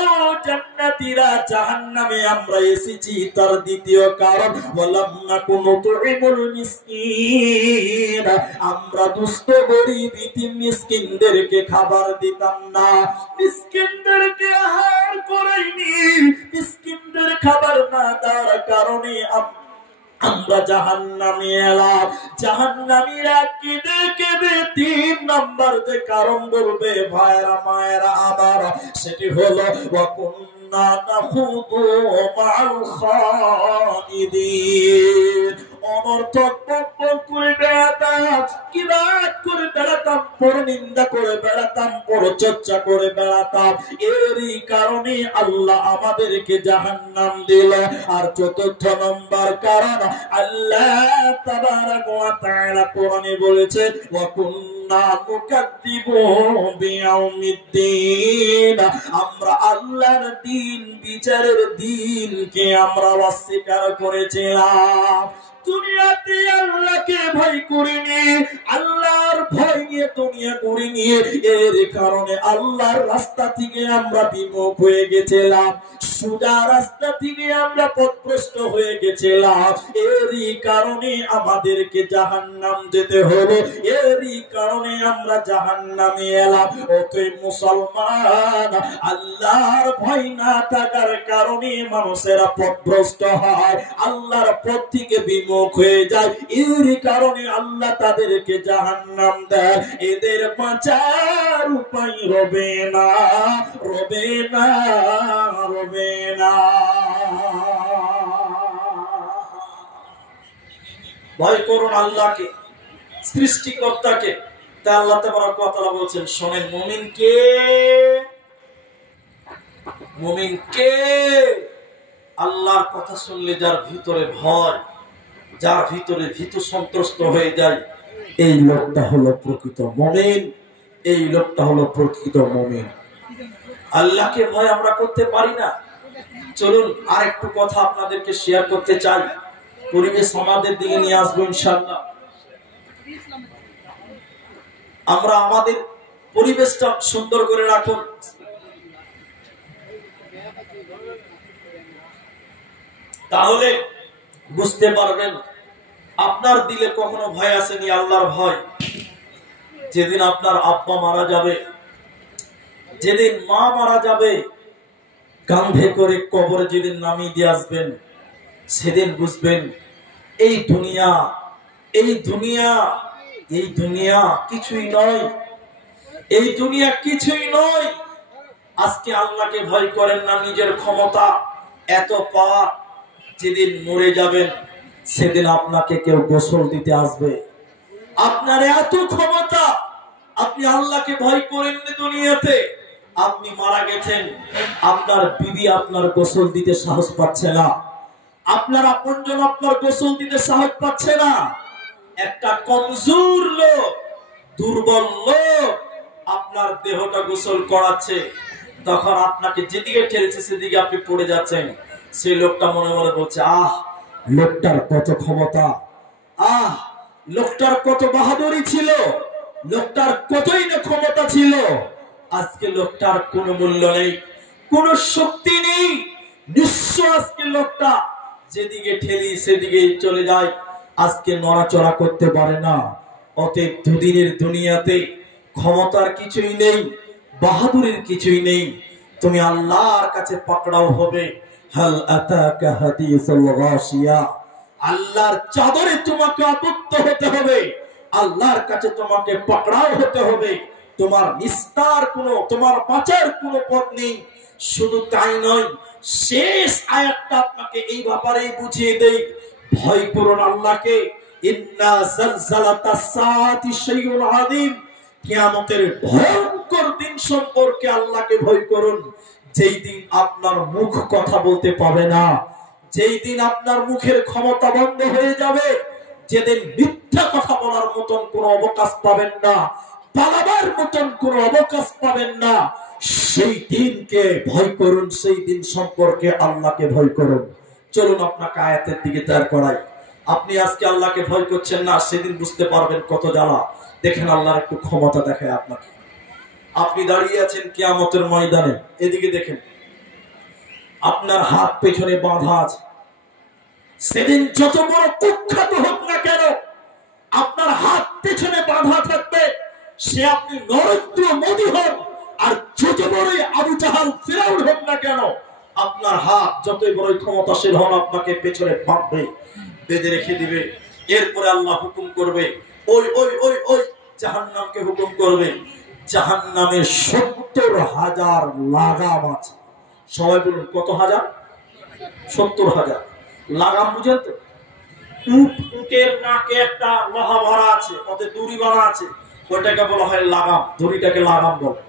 জান্নাতীরা, জাহান্নামে আমরা এসেছি তার দ্বিতীয় কারণ ওয়ালাম নাকুনু তুইমুল মিসকিন, আমরা দুস্থ গরীব ইতিম মিসকিনদেরকে খাবার দিতাম না, মিসকিনদেরকে আহার করাইনি। মিসকিনদের খাবার না দেওয়ার কারণে আমরা জাহান্নামে এলাম। জাহান্নামীরা কেঁদে কেঁদে 3 নম্বর যে কারণ বলবে ভাইরা মায়েরা আমার, সেটি হলো ওয়া কুন্না নাখুদু মা'আল খাইদিন। অনর্থক বকবক করে বেড়াতাম, কিরাত করে বেড়াতাম, পরনিন্দা করে বেড়াতাম, পরচর্চা করে বেড়াতাম। এরই কারণে আল্লাহ আমাদেরকে জাহান্নাম দিল। আর 4র্থ নম্বর কারণ আল্লাহ তাবারাক ওয়া তাআলা কোরআনে বলেছেন ওয়া কুন্না নুকাদ্দিবু বিয়াউমিদ্দিন, আমরা আল্লাহর দিন, বিচারের দিনকে আমরা অস্বীকার করেছিলাম। দুনিয়াতে আল্লাহকে ভয় করিনি, আল্লাহর ভয় নিয়ে দুনিয়া করিনি, এর কারণে আল্লাহর রাস্তা থেকে আমরা বিমুখ হয়ে গেছিলাম, সোজা রাস্তা থেকে আমরা পথভ্রষ্ট হয়ে গেছিলাম। এরই কারণে আমাদেরকে জাহান্নাম যেতে হলো, এরই কারণে আমরা জাহান্নামে এলাম। ওই মুসলমান, আল্লাহর ভয় না থাকার কারণে মানুষেরা পথভ্রষ্ট হয়, আল্লাহর পথ থেকে বিমুখ হয়ে যায়। এর কারণে আল্লাহ তাদেরকে জাহান্নাম দেয়। এদের বাঁচার উপায় রবে না, রবে না, রবে না। ভয় করুন আল্লাহকে, সৃষ্টিকর্তাকে। তাই আল্লাহ তাবারক ওয়া তাআলা বলছেন, শোনেন মুমিনকে, মুমিনকে আল্লাহর কথা শুনলে যার ভিতরে ভয়, যার ভিতরে ভীতু সন্ত্রস্ত হয়ে যায়, এই লোকটা হলো প্রকৃত মুমিন, এই লোকটা হলো প্রকৃত মুমিন। আল্লাহকে ভয় আমরা করতে পারি না। চলুন আর একটু কথা আপনাদেরকে শেয়ার করতে চাই, পরিবেশ সমাজের দিকে নিয়ে আসবো ইনশাআল্লাহ। আমরা আমাদের পরিবেশটা সুন্দর করে রাখুন। তাহলে বুঝতে পারবেন আপনার দিলে কখনো ভয় আসেনি, আল্লাহর ভয়। যেদিন আপনার আব্বা মারা যাবে, যেদিন মা মারা যাবে, কাঁধে করে কবরে যেদিন নামিয়ে দিয়ে আসবেন, সেদিন বুঝবেন এই দুনিয়া, এই দুনিয়া, এই দুনিয়া কিছুই নয়, এই দুনিয়া কিছুই নয়। আজকে আল্লাহকে ভয় করেন না, নিজের ক্ষমতা এত পাওয়া, যেদিন মরে যাবেন সেদিন আপনাকে কেউ গোসল দিতে আসবে। আপনার এত ক্ষমতা, আপনি আল্লাহকে ভয় করেন না দুনিয়াতে, আপনি মারা গেছেন, আপনার বিবি আপনার গোসল দিতে সাহস পাচ্ছে না, আপনার আপনজন আপনার গোসল দিতে সাহস পাচ্ছে না। একটা কমজোর লোক, দুর্বল লোক আপনার দেহটা গোসল করাচ্ছে, তখন আপনাকে যেদিকে ঠেলছে সেদিকে আপনি পড়ে যাচ্ছেন। সেই লোকটা মনে মনে বলছে, আহ লোকটার কত ক্ষমতা, আহ লোকটার কত বাহাদুরি ছিল, লোকটার কতই না ক্ষমতা ছিল। আজকে লোকটার কোনো মূল্য নেই, কোনো শক্তি নেই, নিঃস্ব। আজকে লোকটা যেদিকে ঠেলি সেদিকেই চলে যায়, আজকে নড়াচড়া করতে পারে না। অতএব দুদিনের দুনিয়াতে ক্ষমতার কিছুই নেই, বাহাদুরের কিছুই নেই। তুমি আল্লাহর কাছে পাকড়াও হবে। হাল আতাকা হাদিসুল গাশিয়া, আল্লাহর চাদরে তোমাকে আবদ্ধ হতে হবে, আল্লাহর কাছে তোমাকে পাকড়াও হতে হবে। তোমার নিস্তার কোনো, তোমার বাঁচার কোনো পথ নেই। শুধু তাই নয়, শেষ আয়াতটা আপনাকে এই ব্যাপারেই বুঝিয়ে দেই, ভয় করুন আল্লাহকে। ইন্না জালজালাতাস সাআতি শাইউন আযীম, কিয়ামতের ভয়ঙ্কর দিন সম্পর্কে আল্লাহকে ভয় করুন। যেই দিন আপনার মুখ কথা বলতে পাবে না, যেই দিন আপনার মুখের ক্ষমতা বন্ধ হয়ে যাবে, যেদিন মিথ্যা কথা বলার মতন কোনো অবকাশ পাবেন না, পালাবার মতন কোনো অবকাশ পাবেন না, সেই দিনকে ভয় করুন, সেই দিন সম্পর্কে আল্লাহকে ভয় করুন। চলুন আপনাকে আয়াতের দিকে তৈরি করাই। আপনি আজকে আল্লাহকে ভয় করছেন না, সেদিন বুঝতে পারবেন কত জ্বালা। দেখেন আল্লাহর একটু ক্ষমতা দেখায় আপনাকে। আপনি দাঁড়িয়ে আছেন কিয়ামতের ময়দানে, এদিকে দেখেন আপনার হাত পেছনে বাঁধা আছে। সেদিন যত বড় কুখ্যাত হোক না কেন, আপনার হাত পেছনে বাঁধা থাকবে। সে আপনি নরেন্দ্র মোদী হন আর যত বড়ই আবু জাহাল ফিরাউন হোক না কেন, আপনার হাত যতই বড়ই ক্ষমতাশীল হন আপনাকে পেছনে বাঁধবে, বেঁধে রেখে দিবে। এরপরে আল্লাহ হুকুম করবে, ওই ওই ওই ওই জাহান্নামকে হুকুম করবে। জাহান্নামে 70,000 লাগাম আছে। সবাই বলুন কত হাজার? 70,000 লাগাম। বুঝেন তো? উটের নাকে একটা লোহা ভরা আছে, ওতে দড়ি বাঁধা আছে, ওইটাকে বলা হয় লাগাম। দড়িটাকে লাগাম বলে।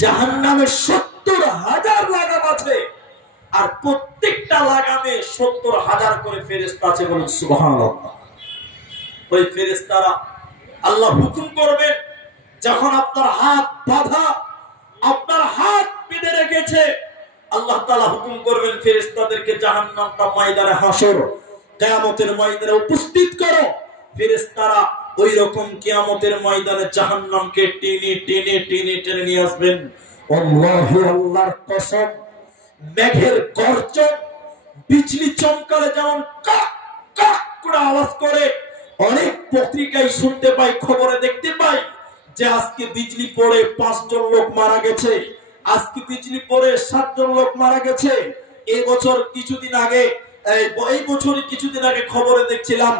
জাহান্নামে 70,000 লাগাম আছে, আর প্রত্যেকটা লাগামে 70,000 করে ফেরেশতা আছে। বলুন সুবহানাল্লাহ। ওই ফেরেশতারা আল্লাহ হুকুম করবেন, যখন আপনার হাত বাঁধা, আপনার হাত বেঁধে রেখেছে, আল্লাহ তাআলা হুকুম করবেন ফেরেশতাদেরকে জাহান্নামটা ময়দানে হাসর, কিয়ামতের ময়দানে উপস্থিত করো। ফেরেশতারা ওই রকম কিয়ামতের ময়দানে জাহান্নামকে টেনে টেনে টেনে টেনে নিয়ে আসবেন। আল্লাহু আল্লাহর কসম, মেঘের গর্জন, বিজলি চমকালে যেমন কক কক করে আওয়াজ করে, অনেক পত্রিকায় শুনতে পাই, খবরে দেখতে পাই যে আজকে বিজলি পড়ে 5 জন লোক মারা গেছে, আজকে বিজলি পড়ে 7 জন লোক মারা গেছে। এই বছরই কিছুদিন আগে খবরে দেখছিলাম,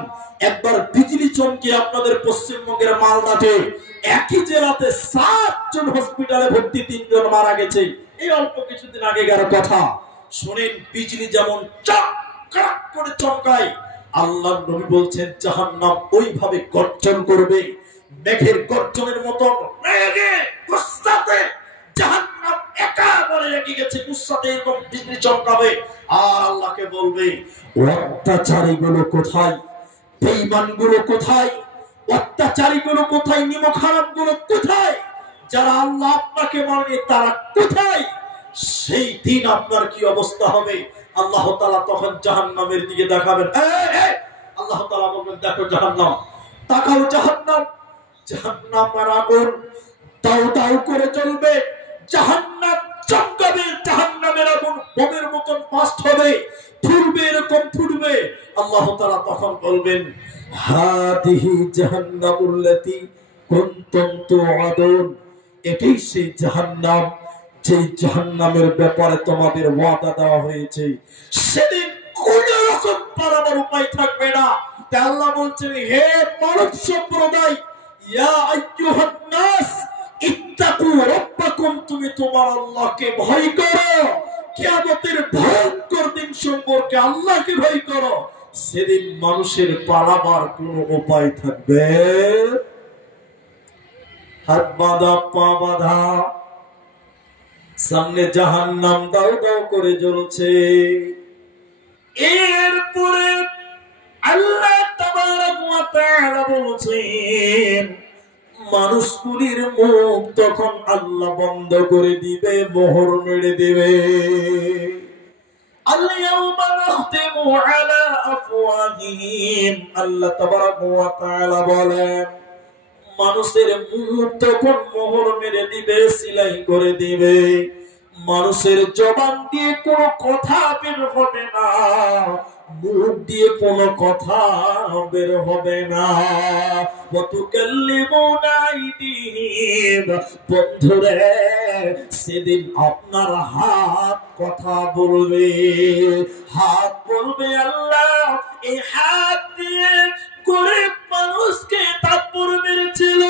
একবার বিজলি চমকে আপনাদের পশ্চিমবঙ্গের মালদাতে একই জেলাতে 7 জন হসপিটালে ভর্তি, 3 জন মারা গেছে। এই অল্প কিছুদিন আগেকার কথা। শুনেন, বিজলি যেমন চাক চাক করে চমকায়, আল্লাহর নবী বলছেন জাহান্নাম ওইভাবে গর্জন করবে, মেঘের গর্জনের মতো। মেঘে গুসাতে জাহান্নাম একেবারে লেগে গেছে, গুসাতে এরকম বিজলি চমকাবে। আর আল্লাহকে বলবে, অত্যাচারীগুলো কোথায়, বেঈমানগুলো কোথায়, অত্যাচারীগুলো কোথায়, নিমকহারামগুলো কোথায়, যারা আল্লাহ আপনাকে মানে তারা কোথায়? সেই দিন আপনার কি অবস্থা হবে? আল্লাহ তাআলা তখন জাহান্নামের দিকে দেখাবেন। আল্লাহ তাআলা বলবেন, দেখো জাহান্নাম, তাকাও জাহান্নাম। জাহান্নামের আগুন দাউ দাউ করে জ্বলবে, জাহান্নাম চমকাবে, জাহান্নামের আগুন বোমের মতন বাস্ট হবে, ফুটবে, এরকম ফুটবে। আল্লাহ তাআলা তখন বলবেন, হাদিহি জাহান্নামুল্লাতী কুনতুম তুআদুন, এটাই সেই জাহান্নাম যে জাহান্নামের ব্যাপারে তোমাদের ওয়াদা দেওয়া হয়েছে। সেদিন কোন রকম পালাবার উপায় থাকবে না। তাই আল্লাহ বলছেন, হে মানব সম্প্রদায়, ইয়া আইয়ুহান নাস ইত্তাকু রাব্বাকুম, তুমি তোমার আল্লাহকে ভয় করো। কিয়ামতের ভয়ঙ্কর দিন সম্পর্কে আল্লাহকে ভয় করো। সেদিন মানুষের পালাবার কোনো উপায় থাকবে? হাত বাঁধা, পা বাঁধা, সামনে জাহান্নাম দাউ দাউ করে জ্বলছে। এরপরে আল্লাহ তাবারক ওয়া তাআলা বলছেন, মানুষগুলির মুখ তখন আল্লাহ বন্ধ করে দিবে, মোহর মেরে দিবে। আল-ইয়াওমা নাখতিমু আলা আফওয়াহিহিম, আল্লাহ তাবারক ওয়া তাআলা বলেন, মানুষের মুখ তখন মোহর মেরে দিবে, সিলাই করে দিবে। মানুষের জবান দিয়ে কোনো কথা বের হবে না, মুখ দিয়ে কোনো কথা বের হবে না। ওয়াতুকাল্লিমুনা আইদিহিম, বন্ধুরে সেদিন আপনার হাত কথা বলবে। হাত বলবে, আল্লাহ এই হাত দিয়ে গরিব মানুষকে থাপ্পড় মেরেছিল,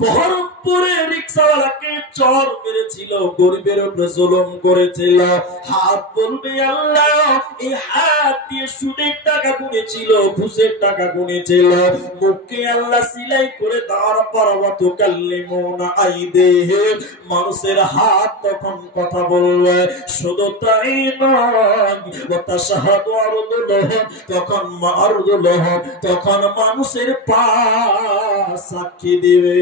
বহরমপুরে রিকশাওয়ালাকে চর মেরেছিল, গরিবের উপরে জুলুম করেছিল। হাত বলবে, আল্লাহ এই হাত দিয়ে সুদের টাকা গুনেছিল, ঘুষের টাকা গুনেছিল। মুখকে আল্লাহ সিলাই করে দেওয়ার পর ওয়াতুকাল্লিমুনা আইদিহিম, মানুষের হাত তখন কথা বলবে। শুধু তাই নয়, ওয়াতাশহাদু আরজুলুহুম, তখন আরজুলুহুম, তখন মানুষের পা সাক্ষী দিবে।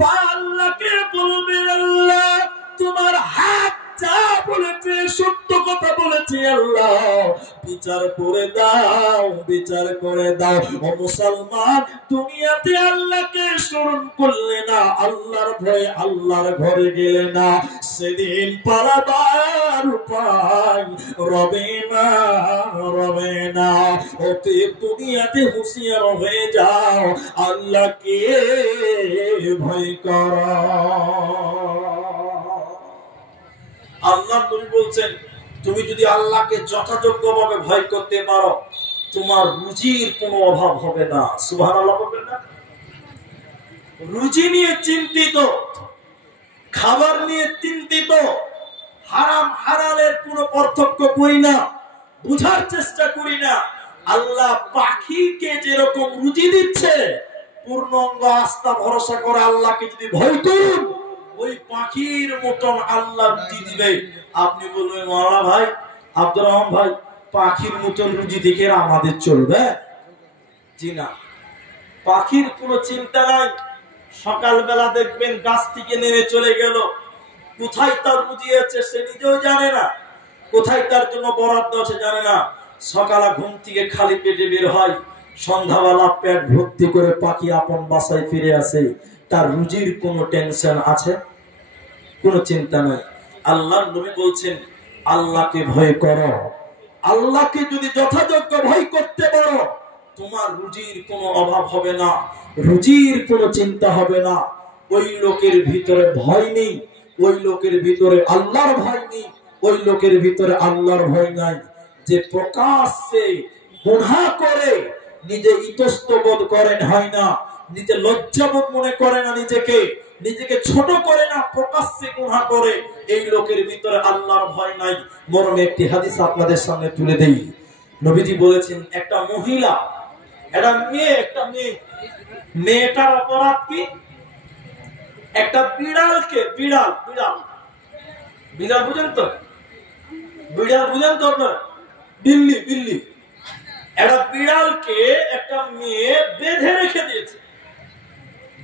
পা আল্লাহ আল্লাহকে বলবেন, আল্লাহ তোমার হাত যা বলেছে সত্য কথা বলেছে, আল্লাহ বিচার করে দাও, বিচার করে দাও। ও মুসলমান, দুনিয়াতে আল্লাহকে স্মরণ করলে না, আল্লাহর ভয়ে আল্লাহর ঘরে গেলে না, সেদিন পালাবার উপায় রবে না, রবে না। অতএব দুনিয়াতে হুঁশিয়ার হয়ে যাও, আল্লাহকে ভয় করো। আল্লাহ নবী বলছেন, তুমি যদি আল্লাহকে যথাযোগ্যভাবে ভয় করতে পারো, তোমার রুজির কোনো অভাব হবে না। সুবহানাল্লাহ বলবেন না? রুজি নিয়ে চিন্তিত, খাবার নিয়ে চিন্তিত, হারাম হালালের কোনো পার্থক্য করি না, বুঝার চেষ্টা করি না। আল্লাহ পাখিকে যেরকম রুজি দিচ্ছে, পূর্ণাঙ্গ আস্থা ভরসা করে আল্লাহকে যদি ভয় করুন, ওই পাখির মতন আল্লাহ রুজি দিবে। আপনি বলবেন, মাওলানা ভাই, আব্দুর রহমান ভাই, পাখির মতন রুজি দিকে আমাদের চলবে? জি না, পাখির কোনো চিন্তা নাই। সকালবেলা দেখবেন গাছ থেকে নেমে চলে গেল, কোথায় তার রুজি আছে সে নিজেও জানে না, কোথায় তার জন্য বরাদ্দ আছে জানে না। সকালে ঘুম থেকে খালি পেটে বের হয়, সন্ধ্যাবেলা পেট ভর্তি করে পাখি আপন বাসায় ফিরে আসে। তার রুজির কোনো টেনশন আছে? কোনো চিন্তা নাই। আল্লাহর নবী বলছেন, আল্লাহকে ভয় করো। আল্লাহকে যদি যথাযোগ্য ভয় করতে পারো, তোমার রুজির কোনো অভাব হবে না, রুজির কোনো চিন্তা হবে না। ওই লোকের ভিতরে ভয় নেই, ওই লোকের ভিতরে আল্লাহর ভয় নেই, ওই লোকের ভিতরে আল্লাহর ভয় নাই, যে প্রকাশ্যে গুনাহ করে নিজে ইতস্তবোধ করেন হয় না, নিজে লজ্জাবোধ মনে করে না, নিজেকে ছোট করে না, প্রকাশ্যে গুনাহ করে, এই লোকের ভিতরে আল্লাহর ভয় নাই। মরমে একটি হাদিস আপনাদের সামনে তুলে দেই। নবীজি বলেছেন, একটা মহিলা, একটা মেয়ে, মেয়েটার অপরাধ কি? একটা বিড়ালকে, বিড়াল বুঝেন তো? বিড়াল বুঝেন তো আপনারা? বিল্লি। একটা বিড়ালকে একটা মেয়ে বেঁধে রেখে দিয়েছে।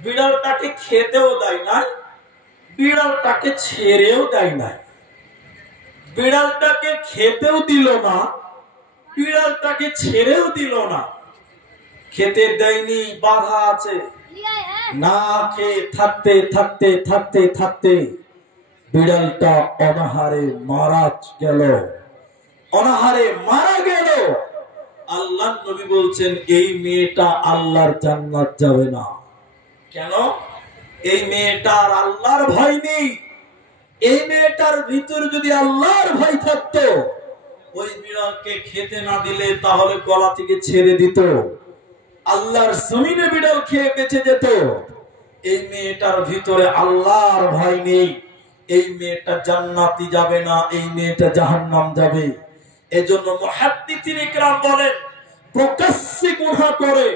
বিড়ালটাকে খেতেও দেয় না, বিড়ালটাকে ছেড়েও দেয় না, বিড়ালটাকে খেতেও দিল না, বিড়ালটাকে ছেড়েও দিল না। খেতে দেয়নি, বাধা আছে। না খেয়ে থাকতে থাকতে থাকতে থাকতে বিড়ালটা অনাহারে মারা গেল। আল্লাহ নবী বলছেন, এই মেয়েটা আল্লাহর জান্নাত যাবে না। কেন? এই মেয়েটার আল্লাহর ভয় নেই। এই মেয়েটার ভিতর যদি আল্লাহর ভয় থাকতো, ওই বিড়ালকে খেতে না দিলে তাহলে গলা থেকে ছেড়ে দিত, আল্লাহর জমিনে বিড়াল খেয়ে বেঁচে যেত। এই মেয়েটার ভিতরে আল্লাহর ভয় নেই, এই মেয়েটা জান্নাতি যাবে না, এই মেয়েটা জাহান্নাম যাবে। এজন্য মুহাদ্দিসিন ইকরাম বলেন, প্রকাশ্যে গুনাহ করে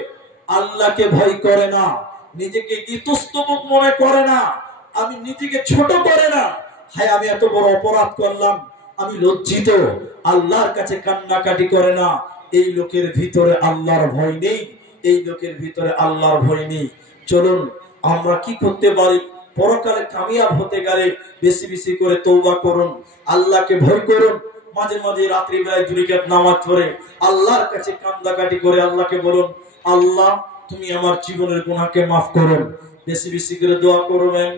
আল্লাহকে ভয় করে না, নিজেকে ইতস্তবোধ মনে করে না, আমি নিজেকে ছোট করে না, হায় আমি এত বড় অপরাধ করলাম, আমি লজ্জিত, আল্লাহর কাছে কান্নাকাটি করে না, এই লোকের ভিতরে আল্লাহর ভয় নেই, এই লোকের ভিতরে আল্লাহর ভয় নেই। চলুন আমরা কি করতে পারি? পরকালে কামিয়াব হতে গেলে বেশি বেশি করে তওবা করুন, আল্লাহকে ভয় করুন। মাঝে মাঝে রাত্রি বেলায় 2 রাকাত নামাজ পড়ে আল্লাহর কাছে কান্নাকাটি করে আল্লাহকে বলুন, আল্লাহ তুমি আমার জীবনের গুনাহকে মাফ করুন। বেশি বেশি করে দোয়া করবেন,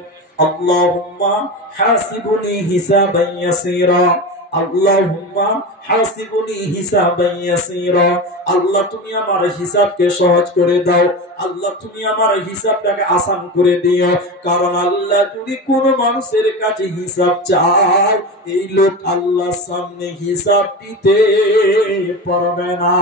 আল্লাহুম্মা হাসিবুনি হিসাবান ইয়াসীরা, আল্লাহুম্মা হাসিবুনি হিসাবান ইয়াসীরা। আল্লাহ তুমি আমার হিসাবকে সহজ করে দাও, আল্লাহ তুমি আমার হিসাবটাকে আসান করে দিও। কারণ আল্লাহ যদি কোন মানুষের কাছে হিসাব চায়, এই লোক আল্লাহর সামনে হিসাব দিতে পারবে না।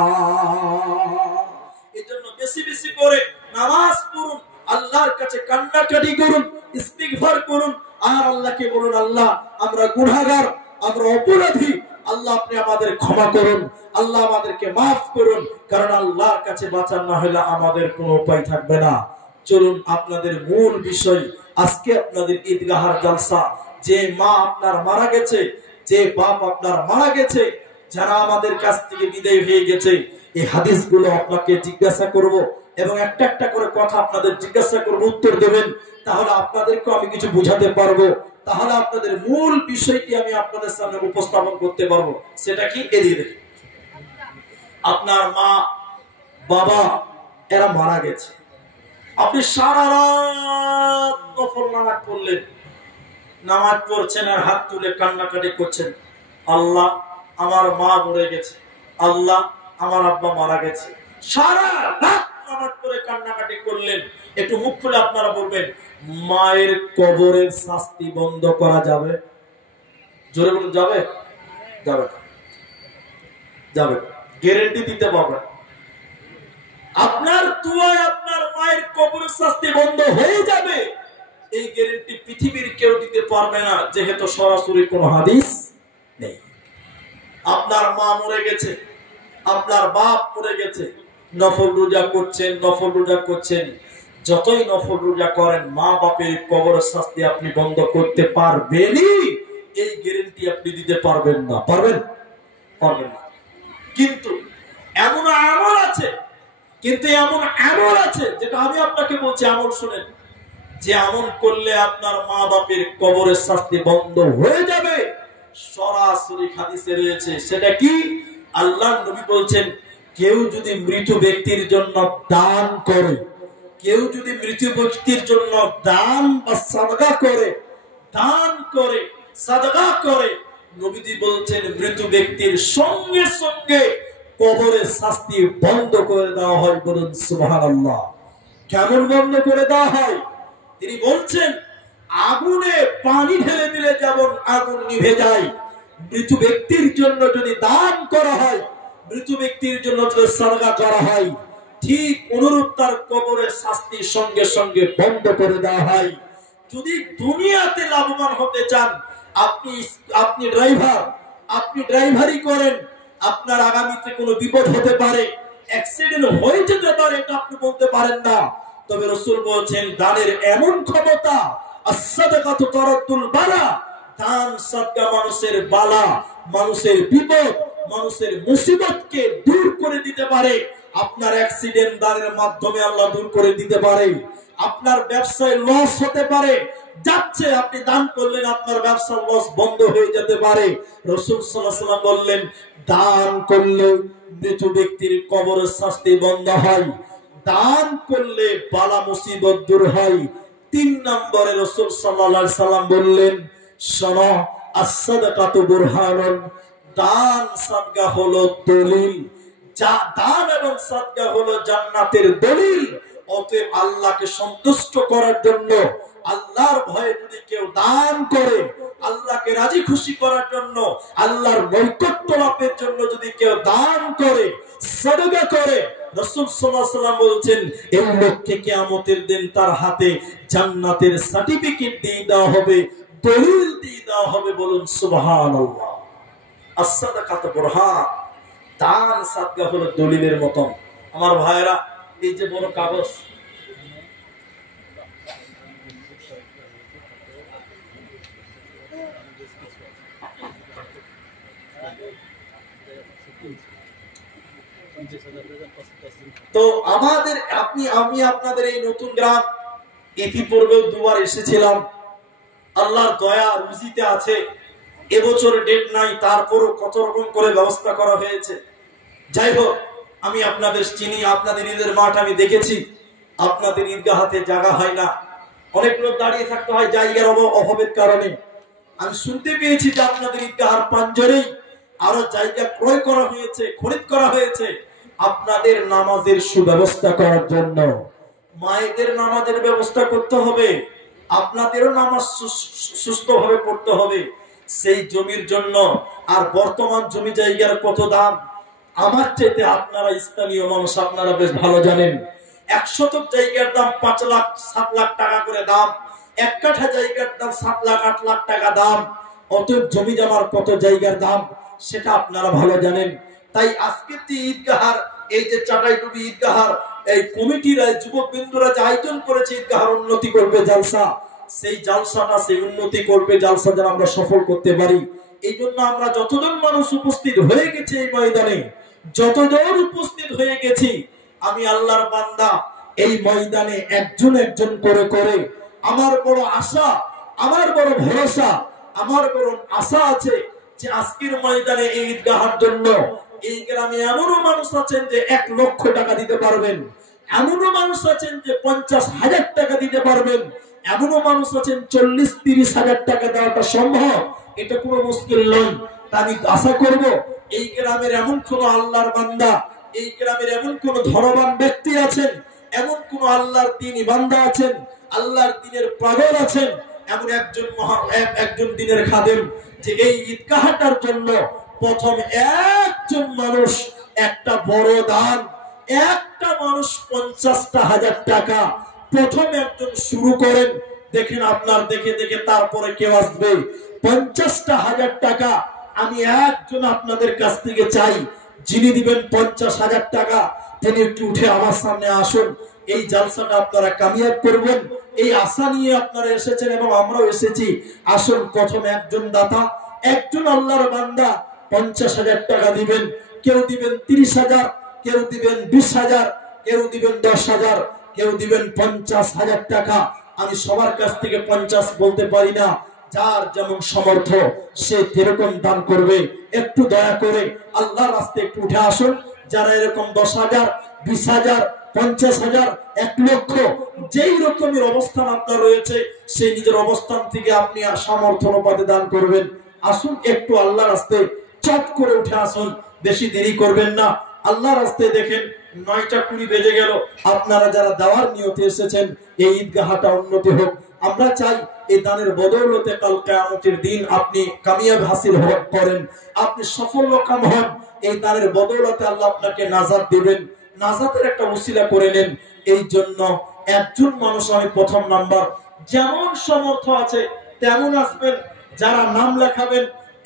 এজন্য বেশি বেশি করে নামাজ পড়ুন, আল্লাহর কাছে কান্নাকাটি করুন, ইস্তিগফার করুন, আর আল্লাহকে বলুন, আল্লাহ আমরা গুনাহগার, আমরা অপরাধী, আল্লাহ আপনি আমাদের ক্ষমা করুন, আল্লাহ আমাদেরকে মাফ করুন। কারণ আল্লাহর কাছে বাঁচার না হলে আমাদের কোনো উপায় থাকবে না। চলুন আপনাদের মূল বিষয়, আজকে আপনাদের ঈদগাহার জলসা। যে মা আপনার মারা গেছে, যে বাপ আপনার মারা গেছে, যারা আমাদের কাছ থেকে বিদায় হয়ে গেছে, এই হাদিসগুলো আপনাকে জিজ্ঞাসা করব এবং একটা একটা করে কথা আপনাদের জিজ্ঞাসা করব, উত্তর দেবেন। তাহলে আপনাদেরকে আমি কিছু বুঝাতে পারবো, তাহলে আপনাদের মূল বিষয়টি আমি আপনাদের সামনে উপস্থাপন করতে পারবো। সেটা কি? এদিকে দেখুন, আপনার মা বাবা এরা মারা গেছে, আপনি সারা রাত নফল নামাজ পড়লেন, নামাজ পড়ছেন আর হাত তুলে কান্নাকাটি করছেন, আল্লাহ আমার মা মরে গেছে, আল্লাহ আমার আব্বা মারা গেছে। সারা রাত নামাজ পড়ে কান্নাকাটি করলেন। একটু মুখ খুলে আপনারা বলবেন, মায়ের কবরের শাস্তি বন্ধ করা যাবে? জোরে বলুন, যাবে? যাবে না, যাবে। গ্যারান্টি দিতে পারবেন আপনার দুয়ায় আপনার মায়ের কবরের শাস্তি বন্ধ হয়ে যাবে, এই গ্যারান্টি পৃথিবীর কেউ দিতে পারবে না, যেহেতু সরাসরি কোনো হাদিস নেই। আপনার মা মরে গেছে, আপনার বাপ মরে গেছে, নফল রোজা করছেন, নফল রোজা করছেন, যতই নফল রোজা করেন মা বাপের কবরের শাস্তি আপনি বন্ধ করতে পারবেনই, এই গ্যারান্টি আপনি দিতে পারবেন না। পারবেন? পারবেন না। কিন্তু এমন আমল আছে, যেটা আমি আপনাকে বলছি, আমল শুনেন, যে আমল করলে আপনার মা বাপের কবরের শাস্তি বন্ধ হয়ে যাবে, সরাসরি হাদিসে রয়েছে। সেটা কি? আল্লাহর নবী বলছেন, কেউ যদি মৃত ব্যক্তির জন্য দান করে, কেউ যদি মৃত ব্যক্তির জন্য দান বা সাদকা করে, সাদকা করে, নবীজি বলছেন মৃত ব্যক্তির সঙ্গে সঙ্গে কবরের শাস্তি বন্ধ করে দেওয়া হয়। বলুন সুবহানাল্লাহ। কেমন বন্ধ করে দেওয়া হয়? তিনি বলছেন, আগুনে পানি ঢেলে দিলে যেমন আগুন নিভে যায়, মৃত ব্যক্তির জন্য যদি দান করা হয়, মৃত ব্যক্তির জন্য যদি সাদকা করা হয়, ঠিক অনুরূপ তার কবরের শাস্তি সঙ্গে সঙ্গে বন্ধ করে দেওয়া হয়। যদি দুনিয়াতে লাভবান হতে চান, আপনি ড্রাইভার, আপনি ড্রাইভারি করেন, আপনার আগামীতে কোনো বিপদ হতে পারে, অ্যাক্সিডেন্ট হয়ে যেতে পারে, এটা আপনি বলতে পারেন না। তবে রাসূল বলেছেন, দানের এমন ক্ষমতা, as-সাদাকাতু তারাদ্দুল বালা, দান সাদকা মানুষের বালা, মানুষের বিপদ, মানুষের মুসিবতকে দূর করে দিতে পারে। আপনার অ্যাক্সিডেন্ট দানের মাধ্যমে আল্লাহ দূর করে দিতে পারে। আপনার ব্যবসায় লস হতে পারে, যাচ্ছে, আপনি দান করলেন, আপনার ব্যবসার লস বন্ধ হয়ে যেতে পারে। রাসূল সাল্লাল্লাহু আলাইহি ওয়াসাল্লাম বললেন, দান করলে মৃত ব্যক্তির কবরের শাস্তি বন্ধ হয়, দান করলে বালা মুসিবত দূর হয়। 3 নম্বরে রাসূল সাল্লাল্লাহু আলাইহি ওয়াসাল্লাম বললেন, শোনো, as-সাদাকাতু বুরহানুন, দান সাদকা হলো দলিল, যা দান এবং সাদকা হলো জান্নাতের দলিল। অতএব আল্লাহকে সন্তুষ্ট করার জন্য, আল্লাহর ভয়ে যদি কেউ দান করে, আল্লাহকে রাজি খুশি করার জন্য, আল্লাহর নৈকট্য লাভের জন্য যদি কেউ দান করে, সাদকা করে, রাসূল সাল্লাল্লাহু আলাইহি ওয়াসাল্লাম বলেছেন, এই লোককে কিয়ামতের দিন তার হাতে জান্নাতের সার্টিফিকেট দিয়ে দেওয়া হবে, দলিল দিয়ে দেওয়া হবে। বলুন সুবহানাল্লাহ। as-সাদাকাতু বুরহান, দান সাদকা হলো দলিলের মতন। আমার ভাইরা, এই যে বড় কাগজ, তো আমাদের আমি আপনাদের এই নতুন গ্রাম ইতিপূর্বেও দুবার এসেছিলাম। আল্লাহর দয়া রুজিতে আছে, এবছর ডেট নাই, তারপরও কত রকম করে ব্যবস্থা করা হয়েছে। যাই হোক, আমি আপনাদের চিনি, আপনাদের ঈদের মাঠ আমি দেখেছি। আপনাদের ঈদগাহতে জায়গা হয় না, অনেক লোক দাঁড়িয়ে থাকতে হয় জায়গার অভাবের কারণে। আমি শুনতে পেয়েছি যে আপনাদের ঈদগাহর প্রাঞ্জলেই আরো জায়গা ক্রয় করা হয়েছে, খরিদ করা হয়েছে আপনাদের নামাজের সুব্যবস্থা করার জন্য। মায়েদের নামাজের ব্যবস্থা করতে হবে, আপনাদেরও নামাজ সুস্থভাবে পড়তে হবে। সেই জমির জন্য, আর বর্তমান জমি জায়গার কত দাম, আমার চাইতে আপনারা স্থানীয় মানুষ, আপনারা বেশ ভালো জানেন। 1 শতক জায়গার দাম 5 লাখ 7 লাখ টাকা করে দাম, 1 কাঠা জায়গার দাম 7 লাখ 8 লাখ টাকা দাম। অতএব জমি জমার কত জায়গার দাম সেটা আপনারা ভালো জানেন। তাই আজকে যে ঈদগাহার, এই যে চাটাইটুবি ঈদগাহার এই কমিটিরা, যুবকবৃন্দরা যে আয়োজন করেছে ঈদগাহার উন্নতি করবে জালসা, সেই জালসাটা, সেই উন্নতি করবে জালসা যেন আমরা সফল করতে পারি। এই জন্য আমরা যতজন মানুষ উপস্থিত হয়ে গেছে এই ময়দানে, যতজন উপস্থিত হয়ে গেছি, আমি আল্লাহর বান্দা, এই ময়দানে একজন একজন করে করে আমার বড় আশা, আমার বড় ভরসা, আমার বড় আশা আছে যে আজকের ময়দানে এই ঈদগাহের জন্য এই গ্রামে এমনও মানুষ আছেন যে 1 লক্ষ টাকা দিতে পারবেন, এমনও মানুষ আছেন যে 50,000 টাকা দিতে পারবেন, এমনও মানুষ আছেন 40-30 হাজার টাকা দেওয়াটা সম্ভব, এটা কোনো মুশকিল নয়। আমি আশা করব এই গ্রামের এমন কোন আল্লাহর বান্দা, এই গ্রামের এমন কোন ধনবান ব্যক্তি আছেন, এমন কোন আল্লাহর দ্বীনি বান্দা আছেন, আল্লাহর দ্বীনের পাগল আছেন, এমন একজন দ্বীনের খাদেম যে এই ঈদগাহটার জন্য প্রথম একজন মানুষ একটা বড় দান, একটা মানুষ 50,000 টাকা প্রথম একজন শুরু করেন। দেখেন আপনার দেখে দেখে তারপরে কেউ আসবে। 50,000 টাকা আমি একজন আপনাদের কাছ থেকে চাই, যিনি দিবেন 50,000 টাকা তিনি একটু উঠে আমার সামনে আসুন। এই জালসাটা আপনারা কামিয়াব করবেন, এই আশা নিয়ে আপনারা এসেছেন এবং আমরাও এসেছি। আসুন প্রথম একজন দাতা, একজন আল্লাহর বান্দা 50,000 টাকা দিবেন। কেউ দিবেন 30,000, কেউ দিবেন 20,000, কেউ দিবেন 10,000, কেউ দিবেন 50,000 টাকা। আমি সবার কাছ থেকে 50 বলতে পারি না, যার যেমন সমর্থ সে যেরকম দান করবে। একটু দয়া করে আল্লাহর রাস্তায় একটু উঠে আসুন। যারা এরকম 10,000, 20,000, 50,000, 1 লক্ষ যেই রকমের অবস্থান আপনার রয়েছে সেই নিজের অবস্থান থেকে আপনি সামর্থ্য অনুপাতে দান করবেন। আসুন একটু আল্লাহর রাস্তায় চট করে উঠে আসুন, বেশি দেরি করবেন না। আল্লাহর রাস্তায় দেখেন 9:20 বেজে গেল। আপনারা যারা দেওয়ার নিয়তে এসেছেন এই ঈদগাহটা উন্নতি হোক। আমরা চাই এই দানের বদৌলতে কাল কিয়ামতের দিন আপনি কামিয়াব হাসিল করেন, আপনি সফল কাম হন। এই দানের বদৌলতে আল্লাহ আপনাকে নাজাত দিবেন, নাজাতের একটা ওসিলা করে নেন। এই জন্য একজন মানুষ আমি প্রথম নাম্বার, যেমন সমর্থ আছে তেমন আসবেন। যারা নাম লেখাবেন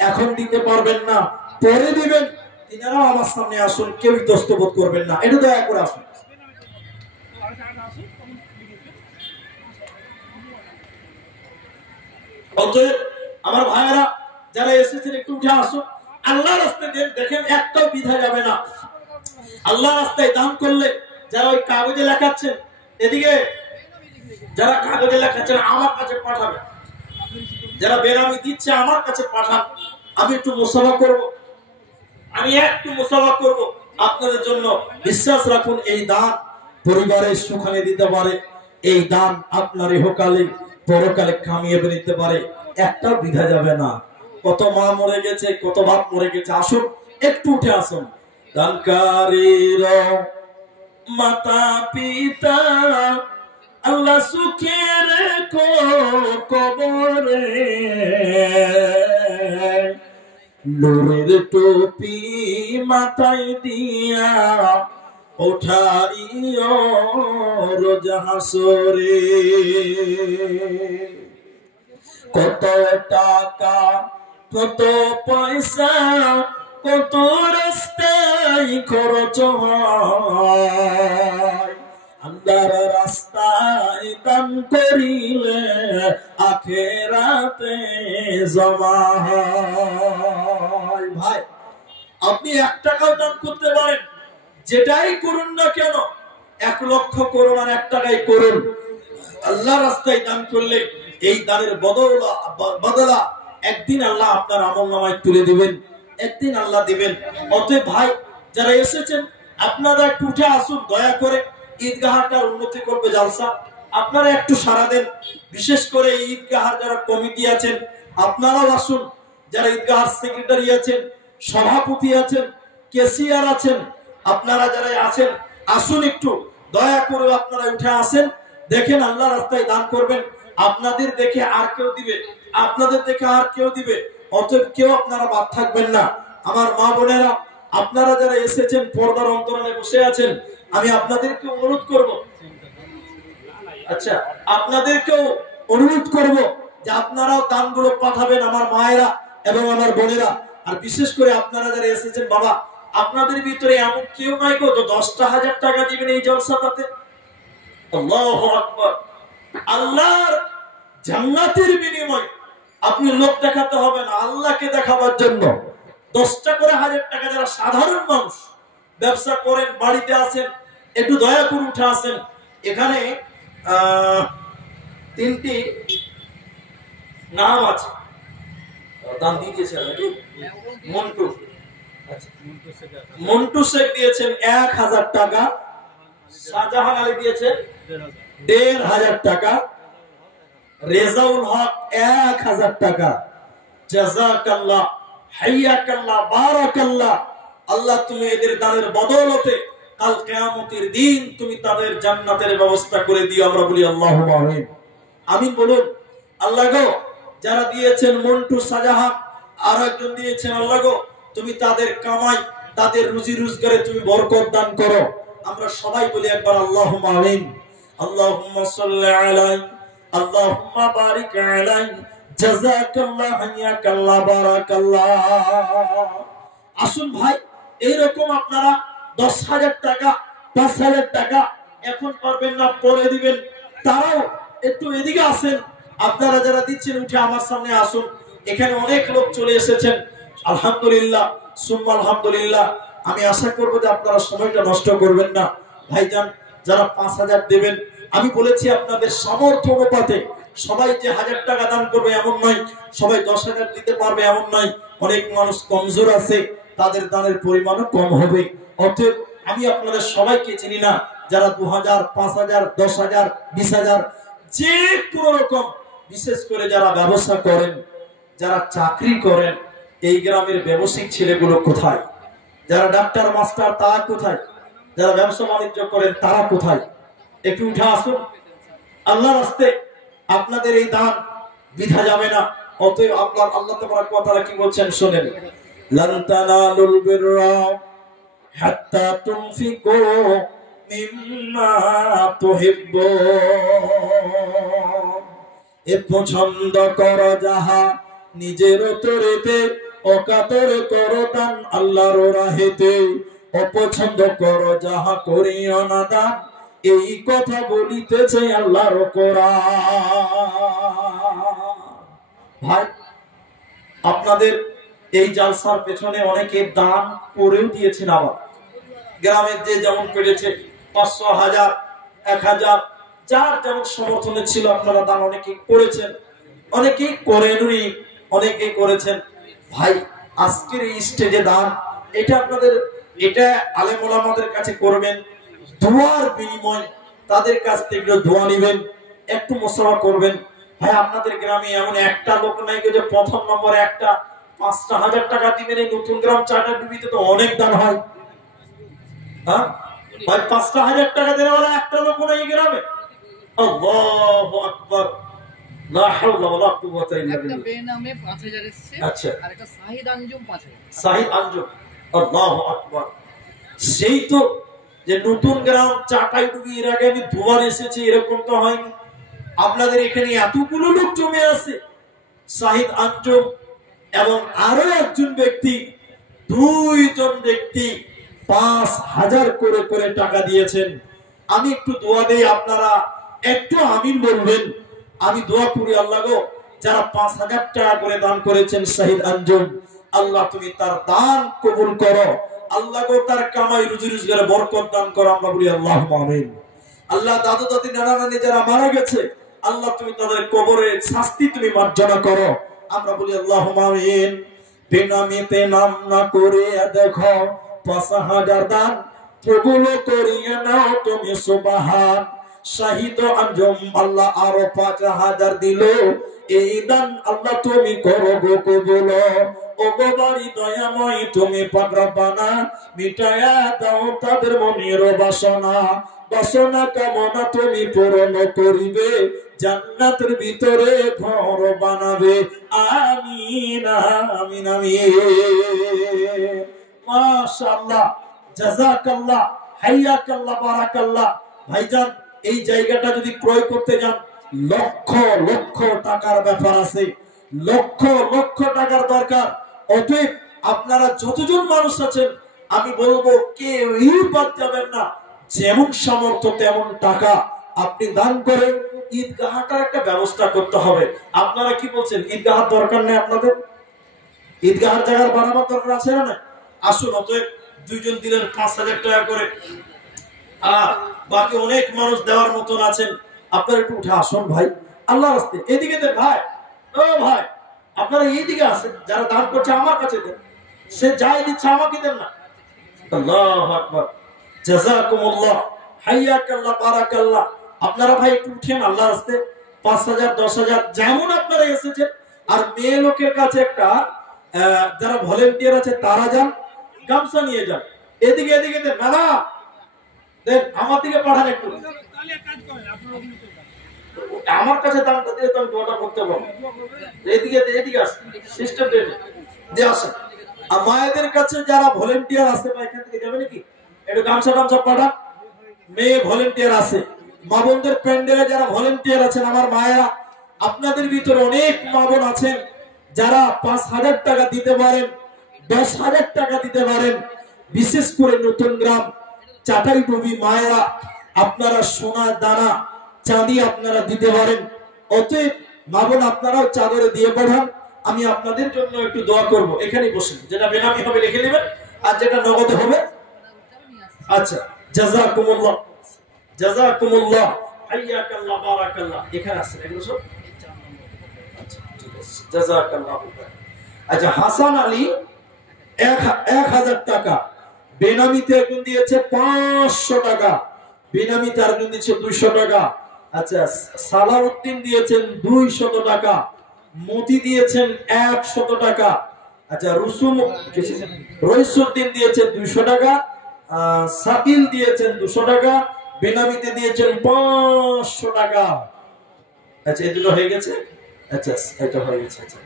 এখন দিতে পারবেন না, পরে দিবেন, তিনারাও আমার সামনে আসুন, কেউ দস্তবোধ করবেন না, এটা দয়া করে আসুন। অতএব আমার ভাইয়েরা যারা এসেছেন একটু উঠে আসুন। আল্লাহ রাস্তায় দেখেন একটাও বিধা যাবে না। আল্লাহ রাস্তায় দান করলে যারা ওই কাগজে লেখাচ্ছেন, এদিকে যারা কাগজে লেখাচ্ছেন আমার কাছে পাঠাবেন, যারা বেরামি দিচ্ছে আমার কাছে পাঠান। আমি একটু মুসাফা করব, আমি একটু মুসাফা করব আপনাদের জন্য। বিশ্বাস রাখুন এই দান পরিবারের সুখানে দিতে পারে, এই দান আপনার ইহকালে পরকালে কামিয়ে নিতে পারে, একটাও বিধা যাবে না। কত মা মরে গেছে, কত বাপ মরে গেছে, আসুন একটু উঠে আসুন। দানকারীর মাতা পিতা আল্লাহ সুখের কবরে নূরের টুপি মাথায় দিয়া উঠাইও রোজ হাসরে। কত টাকা, কত পয়সা, কত রাস্তায় খরচ হয়, আল্লাহর রাস্তায় দান করিলে আখিরাতে জমা হয়। ভাই আপনি 1 টাকাও দান করতে পারেন, যেটাই করুন না কেন, 1 লক্ষ করুন আর 1 টাকাই করুন, আল্লাহর রাস্তায় দান করলে এই দানের বদলা একদিন আল্লাহ আপনার আমলনামায় তুলে দিবেন, একদিন আল্লাহ দিবেন। অতএব ভাই যারা এসেছেন আপনারা একটু উঠে আসুন, দয়া করে ঈদগাহটার উন্নতি করবে জালসা। আপনারা একটু সাড়া দেন, বিশেষ করে ঈদগাহার যারা কমিটি আছেন আপনারাও আসুন, যারা ঈদগাহার সেক্রেটারি আছেন, সভাপতি আছেন, কেসিআর আছেন, আপনারা যারা আছেন আসুন, একটু দয়া করে আপনারা উঠে আসেন। দেখেন আল্লাহ রাস্তায় দান করবেন, আপনাদের দেখে আর কেউ দিবে, আপনাদের দেখে আর কেউ দিবে। অতএব কেউ আপনারা বাদ থাকবেন না। আমার মা বোনেরা আপনারা যারা এসেছেন পর্দার অন্তরালে বসে আছেন, আমি আপনাদেরকে অনুরোধ করব, আচ্ছা আপনাদেরকেও অনুরোধ করব যে আপনারাও দানগুলো পাঠাবেন আমার মায়েরা এবং আমার বোনেরা। আর বিশেষ করে আপনারা যারা এসেছেন বাবা, আপনাদের ভিতরে এমন কেউ নাই গো 10,000 টাকা দিবেন এই জলসাটাতে? আল্লাহু আকবার। আল্লাহর জান্নাতের বিনিময় আপনি লোক দেখাতে হবে না, আল্লাহকে দেখাবার জন্য 10টা করে 1,000 টাকা যারা সাধারণ মানুষ ব্যবসা করেন, বাড়িতে আছেন, একটু দয়া করে উঠে আসেন। এখানে তিনটি নাম আছে, দাম দিয়ে দিয়েছেন নাকি? মন্টু, আচ্ছা মন্টু শেখ দিয়েছেন 1000 টাকা, শাহজাহান আলী দিয়েছেন 1500 টাকা, রেজাউল হক 1000 টাকা। জাযাকাল্লাহ, হাইয়াকাল্লাহ, বারাকাল্লাহ। আল্লাহ তুমি এদের দানের বদৌলতে কাল কিয়ামতের দিন তুমি তাদের জান্নাতের ব্যবস্থা করে দিও, আমরা বলি আল্লাহুম্মা আমিন। আমিন বলুন। আল্লাহ গো, যারা দিয়েছেন মন্টু, শাহজাহান, আর একজন দিয়েছেন, আল্লাহ গো তুমি তাদের কামাই, তাদের রুজি রোজগারে তুমি বরকত দান করো। আমরা সবাই বলি একবার আল্লাহুম্মা আমিন। আল্লাহুম্মা সাল্লি আলাইহি, আল্লাহুম্মা বারিক আলাইহি, জাযাকাল্লাহ, হাইয়াকাল্লাহ, বারাকাল্লাহ। আসুন ভাই, এইরকম আপনারা 10,000 টাকা, 5,000 টাকা এখন পারবেন না, পরে দিবেন, তারাও একটু এদিকে আসেন। আপনারা যারা দিচ্ছেন উঠে আমার সামনে আসুন। এখানে অনেক লোক চলে এসেছেন, আলহামদুলিল্লাহ, সুম্মা আলহামদুলিল্লাহ। আমি আশা করব যে আপনারা সময়টা নষ্ট করবেন না। ভাইজান যারা 5,000 দেবেন, আমি বলেছি আপনাদের সামর্থ্য অনুপাতে সবাই যে 1000 টাকা দান করবে এমন নয়, সবাই 10,000 দিতে পারবে এমন নয়। অনেক মানুষ কমজোর আছে, তাদের দানের পরিমাণও কম হবে। অতএব আমি আপনাদের সবাইকে চিনি না, যারা 2000, 5000, 10,000, 20,000, যে কোনো রকম, বিশেষ করে যারা ব্যবসা করেন, যারা চাকরি করেন, এই গ্রামের ব্যবসায়িক ছেলেগুলো কোথায়? যারা ডাক্তার, মাস্টার, তারা কোথায়? যারা ব্যবসা বাণিজ্য করেন তারা কোথায়? একটু উঠে আসুন। আল্লাহর রাস্তায় আপনাদের এই দান বৃথা যাবে না। অতএব আপনার আল্লাহ তাবারক ওয়া তাআলা কি বলছেন শুনেন, লান তানালুল বিররা হাত্তা তুনফিকু মিম্মা তুহিব্বুন। এ পছন্দ করো যাহা নিজের তরেতে, অকাতরে করো দান আল্লাহর রাহেতে। অপছন্দ করো যাহা করিও না দান, এই কথা বলিতেছে আল্লাহর কোরআন। ভাই, আপনাদের এই জালসার পেছনে অনেকে দান করেও দিয়েছেন। আবার গ্রামের যে যেমন করেছে 500, 1000, 1000, যার যেমন সমর্থনে ছিল আপনারা দান অনেকে করেছেন, অনেকেই করেননি, অনেকেই করেছেন। ভাই, আজকের এই স্টেজে দান, এটা আপনাদের, এটা আলেম ওলামাদের কাছে করবেন, দোয়ার বিনিময় তাদের কাছ থেকে দোয়া নেবেন, একটু মুসাফা করবেন। ভাই, আপনাদের গ্রামে এমন একটা লোক নাই যে প্রথম নম্বরে একটা 5,000 টাকা দিবেন। এই নতুন গ্রাম চাটাডুবিতে তো অনেক দান হয়। হ্যাঁ ভাই, 5,000 টাকা দেওয়ার একটা লোক নাই এই গ্রামে। আল্লাহু আকবার, লা হাওলা ওয়ালা কুওয়াতা ইল্লা বিল্লাহ। একটা বেনামে 5,000 এসেছে, আচ্ছা, আর একটা শাহিদ আঞ্জুম 5,000। শাহিদ আঞ্জুম, আল্লাহু আকবার। সেই তো যে নতুন গ্রাম চাটাইডুবি, এর আগে আমি দুবার এসেছি, এরকম তো হয়নি। আপনাদের এখানে এতগুলো লোক জমে আছে। শাহিদ আঞ্জুম এবং আরো একজন ব্যক্তি, 2 জন ব্যক্তি 5,000 করে করে টাকা দিয়েছেন। আমি একটু দোয়া দেই, আপনারা একটু আমিন বলবেন। আমি দোয়া করি, আল্লাহ গো, যারা 5,000 টাকা করে দান করেছেন শাহিদ আঞ্জুম, আল্লাহ তুমি তার দান কবুল করো। আল্লাহ গো, তার কামাই রুজি রোজগারে বরকত দান করো। আমরা বলি আল্লাহুম্মা আমিন। আল্লাহ, দাদু দাদি, নানা নানি যারা মারা গেছে, আল্লাহ তুমি তাদের কবরের শাস্তি তুমি মার্জনা করো। আমরা বলি আল্লাহুম্মা আমিন। বেনামিতে নাম না করে দেখো 5,000 দান কবুল করিয়ে নাও তুমি সুবহান। শাহিদ আঞ্জুম আল্লাহ আরো 5,000 দিল, এই দান আল্লাহ তুমি করো গো কবুল। ও গো বাড়ি দয়াময় তুমি পাক রব্বানা, মিটায়া দাও তাদের মনের বাসনা। বাসনা কামনা তুমি পূরণ করিবে, জান্নাতের ভিতরে ঘর বানাবে। আমিন আমিন আমিন। মাশাআল্লাহ, জাযাকাল্লাহ, হাইয়াকাল্লাহ, বারাকাল্লাহ। ভাইজান, এই জায়গাটা যদি ক্রয় করতে যান, লক্ষ লক্ষ টাকার ব্যাপার আছে, লক্ষ লক্ষ টাকার দরকার। অতএব আপনারা যতজন মানুষ আছেন, আমি বলবো কেউই বাদ যাবেন না। যেমন সামর্থ্য তেমন টাকা আপনি দান করেন। ঈদগাহটার একটা ব্যবস্থা করতে হবে। আপনারা কি বলছেন, ঈদগাহার দরকার নেই আপনাদের? ঈদগাহার জায়গার বানাবার দরকার আছে না? আসুন, অতএব 2 জন দিলেন 5,000 টাকা করে, আর বাকি অনেক মানুষ দেওয়ার মতন আছেন। আপনারা একটু উঠে আসুন ভাই, আল্লাহ রাস্তায়। এদিকে দেন ভাই, ও ভাই আপনারা এইদিকে আসেন, যারা দান করছে আমার কাছে দেন, সে যাই দিচ্ছে আমাকে দেন না। আল্লাহু আকবার, জাযাকুমুল্লাহ, হাইয়াকাল্লাহ, বারাকাল্লাহ। আপনারা ভাই একটু উঠেন আল্লাহ রাস্তায়, 5000 10,000 যেমন আপনারা এসেছেন। আর মেয়ে লোকের কাছে একটা যারা ভলেন্টিয়ার আছে তারা যান, গামছা নিয়ে যান। এদিকে এদিকে দেন, না না দেন, আমার দিকে পাঠান একটু। আমার কাছে দামটা দিয়ে তো আমি দোয়াটা করতে পারবো। এদিকে এদিকে আসেন, সিস্টেম দিয়ে আসেন। আর মায়েদের কাছে যারা ভলেন্টিয়ার আছে বা এখান থেকে যাবে নাকি, একটু গামছা টামছা পাঠান। মেয়ে ভলেন্টিয়ার আছে, মা বোনদের প্যান্ডেলে যারা ভলেন্টিয়ার আছেন, আমার মায়েরা, আপনাদের ভিতরে অনেক মা বোন আছেন যারা 5,000 টাকা দিতে পারেন, 10,000 টাকা দিতে পারেন। বিশেষ করে নতুন গ্রাম, চাটাই ডুবি মায়েরা, আপনারা সোনা দানা চাঁদি আপনারা দিতে পারেন। অতএব মা বোন আপনারাও চাদরে দিয়ে পাঠান, আমি আপনাদের জন্য একটু দোয়া করব। এখানেই বসেন, যেটা বেনামি হবে লিখে নেবেন, আর যেটা নগদে হবে। আচ্ছা, জাযাকুমুল্লাহ, জাযাকুমুল্লাহ, হাইয়াকাল্লাহ, বারাকাল্লাহ। এখানে আসেন এগুলো সব। আচ্ছা ঠিক আছে, জাযাকাল্লাহ। আচ্ছা, হাসান আলী 1,000 টাকা, বেনামিতে একজন দিয়েছে 500 টাকা, বেনামিতে আরেকজন দিয়েছে 200 টাকা। আচ্ছা, সালাউদ্দিন দিয়েছেন 200 টাকা, মতি দিয়েছেন 100 টাকা। আচ্ছা, রইসুদ্দিন দিয়েছেন 200 টাকা, সাকিল দিয়েছেন 200 টাকা, বেনামিতে দিয়েছেন 500 টাকা। আচ্ছা, এগুলো হয়ে গেছে। আচ্ছা, এটা হয়ে গেছে। আচ্ছা,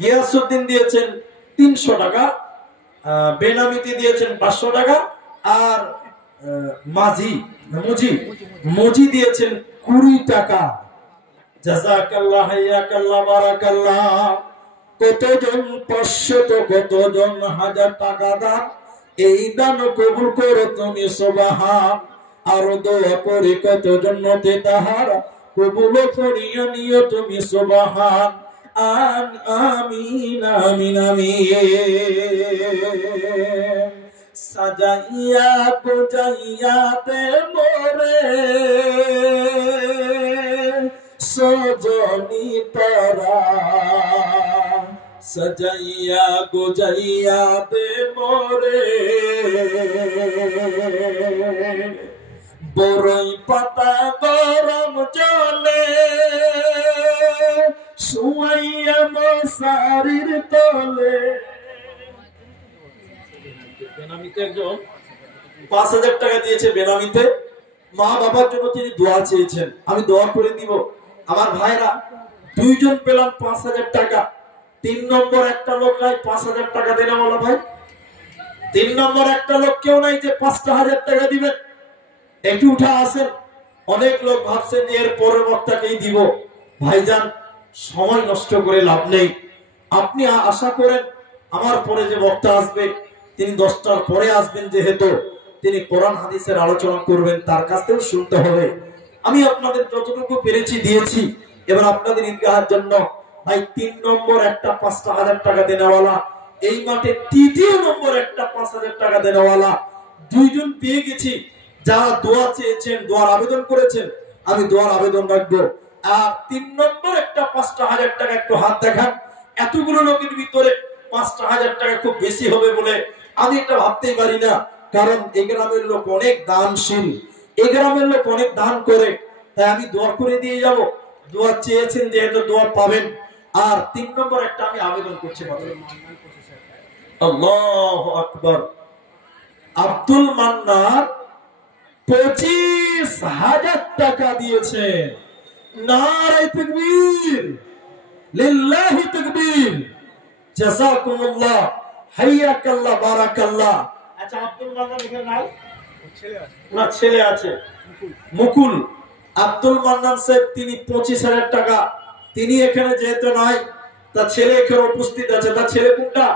গিয়াসউদ্দিন দিয়েছেন 300 টাকা, বেনামিতে দিয়েছেন 500 টাকা, আর মুজি দিয়েছেন 20 টাকা। জাযাকাল্লাহ, হাইয়াকাল্লাহ, বারাকাল্লাহ। কতজন 500 তো কতজন 1000 টাকা দান, এই দান কবুল করো তুমি সুবহান। আর দোয়া করি কতজন নতে তাহার, কবুল করিয়া নিও তুমি সুবহান। আমিন আমিন আমিন। সাজাইয়া গোজাইয়া দে মোরে সজনি তারা, সাজাইয়া গোজাইয়া দে মোরে বরই পাতা গরম জলে শুয়াইয়া মশারির তলে। বেনামিতে একজন 5,000 টাকা দিয়েছে, বেনামিতে মা বাবার জন্য তিনি দোয়া চেয়েছেন, আমি দোয়া করে দিব। আমার ভাইরা, 2 জন পেলাম 5,000 টাকা। 3 নম্বর একটা লোক নাই 5,000 টাকা দেনা বলা ভাই। 3 নম্বর একটা লোক কেউ নাই যে 5,000 টাকা দিবেন। একটু উঠা আসেন। অনেক লোক ভাবছেন যে এর পরের বক্তাকেই দিব। ভাইজান, সময় নষ্ট করে লাভ নেই। আপনি আশা করেন আমার পরে যে বক্তা আসবে তিনি 10টার পরে আসবেন, যেহেতু তিনি কোরআন হাদিসের আলোচনা করবেন, তার কাছ থেকে শুনতে হবে। আমি আপনাদের যতটুকু পেরেছি দিয়েছি। এবার আপনাদের ঈদগাহের জন্য ভাই 3 নম্বর একটা 5,000 টাকা দেনেওয়ালা, এই মাঠে 3য় নম্বর একটা 5,000 টাকা দেনেওয়ালা 2 জন পেয়ে গেছি। যারা দোয়া চেয়েছেন, দোয়ার আবেদন করেছেন, আমি দোয়ার আবেদন রাখবো। আর 3 নম্বর একটা 5,000 টাকা একটু হাত দেখান। এতগুলো লোকের ভিতরে 5,000 টাকা খুব বেশি হবে বলে আমি এটা ভাবতেই পারি না। কারণ এই গ্রামের লোক অনেক দানশীল, এই গ্রামের লোক অনেক দান করে, তাই আমি দোয়া করে দিয়ে যাব। দোয়া চেয়েছেন যেহেতু দোয়া পাবেন। আর 3 নম্বর একটা আমি আবেদন করছি। আল্লাহু আকবার। আব্দুল মান্নান 25,000 টাকা দিয়েছে। নারে তাকবীর, লিল্লাহি তাকবীর, জাযাকুমুল্লাহ, হাইয়াকাল্লাহ, বারাকাল্লাহ। আচ্ছা, আব্দুল মান্নান এখানে নাই? না, ছেলে আছে, মুকুল। আব্দুল মান্নান সাহেব তিনি 25,000 টাকা, তিনি এখানে যেহেতু নাই, তার ছেলে এখানে উপস্থিত আছে। তার ছেলে কোনটা?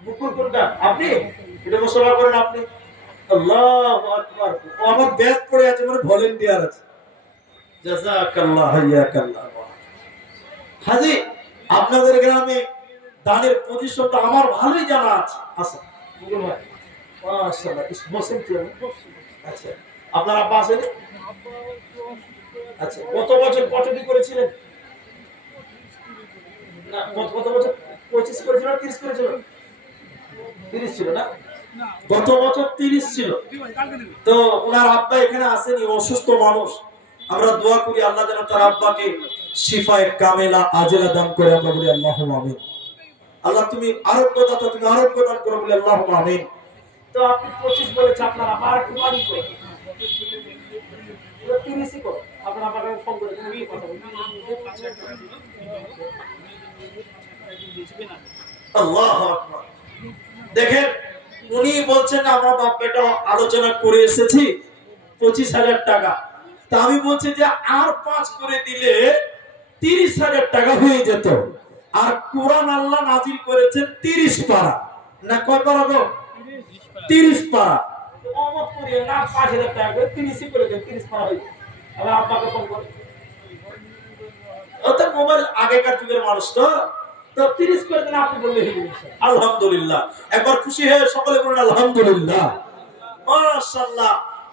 মুকুল কোনটা? আপনি এটা মুসলমান করেন আপনি। আল্লাহু আকবার। ও আমার ব্যাচ পড়ে আছে, মানে ভলেন্টিয়ার আছে। জাযাকাল্লাহ, হাইয়াকাল্লাহ। হাজী, আপনাদের গ্রামে দানের পজিশনটা আমার ভালোই জানা আছে। আচ্ছা মুকুল ভাই, মাশাআল্লাহ, বসেন। আচ্ছা, আপনার আব্বা আছেন? আচ্ছা, কত বছর কতটি করেছিলেন? না, কত বছর? 25 করেছিল, 30 করেছিল? 30 ছিল না? গত বছর 30 ছিল। তো ওনার আব্বা এখানে আসেনি, অসুস্থ মানুষ। আমরা দোয়া করি আল্লাহ যেন তার আব্বাকে শিফায়ে কামেলা আজেলা দান করে। আমরা বলি আল্লাহুম্মা আমিন। আল্লাহ তুমি আরোগ্য দাতা, তুমি আরোগ্য দান করো, বলি আল্লাহুম্মা আমিন। তো আপনি 25 বলেছেন, আপনার আবার একটু বাড়ি করে 30ই করো। আপনার আব্বাকে ফোন করে তুমি কথা বলুন। আল্লাহু আকবার। দেখেন, উনি বলছেন আমরা বাপ বেটা আলোচনা করে এসেছি 25,000 টাকা। তা আমি বলছি যে আর 5 করে দিলে 30,000 টাকা হয়ে যেত। আর কোরআন আল্লাহ নাজিল করেছেন 30 পারা, না কয় পারা গো? 30 পারা। অমত করিয়ে না 5,000 টাকা করে 30ই করে দেন, 30 পারা হয়ে। আবার আব্বাকে ফোন করে, অর্থাৎ মোবাইল আগেকার যুগের মানুষ তো 30 করে দেন, আপনি বললে হয়ে গেছে। আলহামদুলিল্লাহ। একবার খুশি হয়ে সকলে বলুন আলহামদুলিল্লাহ, মাশাআল্লাহ।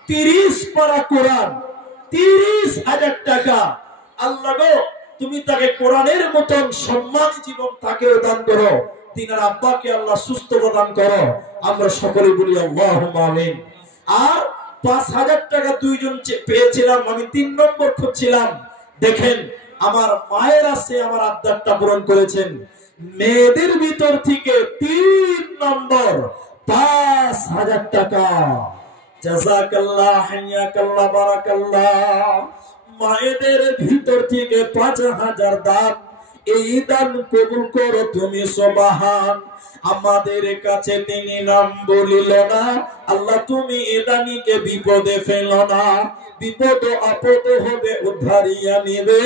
30 পারা কোরআন, 30,000 টাকা। আল্লাহ গো, তুমি তাকে কোরআনের মতন সম্মানী জীবন তাকেও দান করো, তিনার আব্বাকে আল্লাহ সুস্থ প্রদান করো। আমরা সকলে বলি আল্লাহুম্মা আমিন। আর 5,000 টাকা দুইজন পেয়েছিলাম, আমি 3 নম্বর খুঁজছিলাম। দেখেন, আমার মায়ের আছে আমার আবদারটা পূরণ করেছেন। মেয়েদের ভিতর থেকে 3 নম্বর 5,000 টাকা। জাযাকাল্লাহ, হাইয়াকাল্লাহ, বারাকাল্লাহ। মায়েদের ভিতর থেকে 5,000 দান, এই দান কবুল করো তুমি সুবহান। আমাদের কাছে তিনি নাম বলিল না, আল্লাহ তুমি এদানিকে বিপদে ফেলো না, বিপদ আপদ হবে উদ্ধারিয়া নিবে,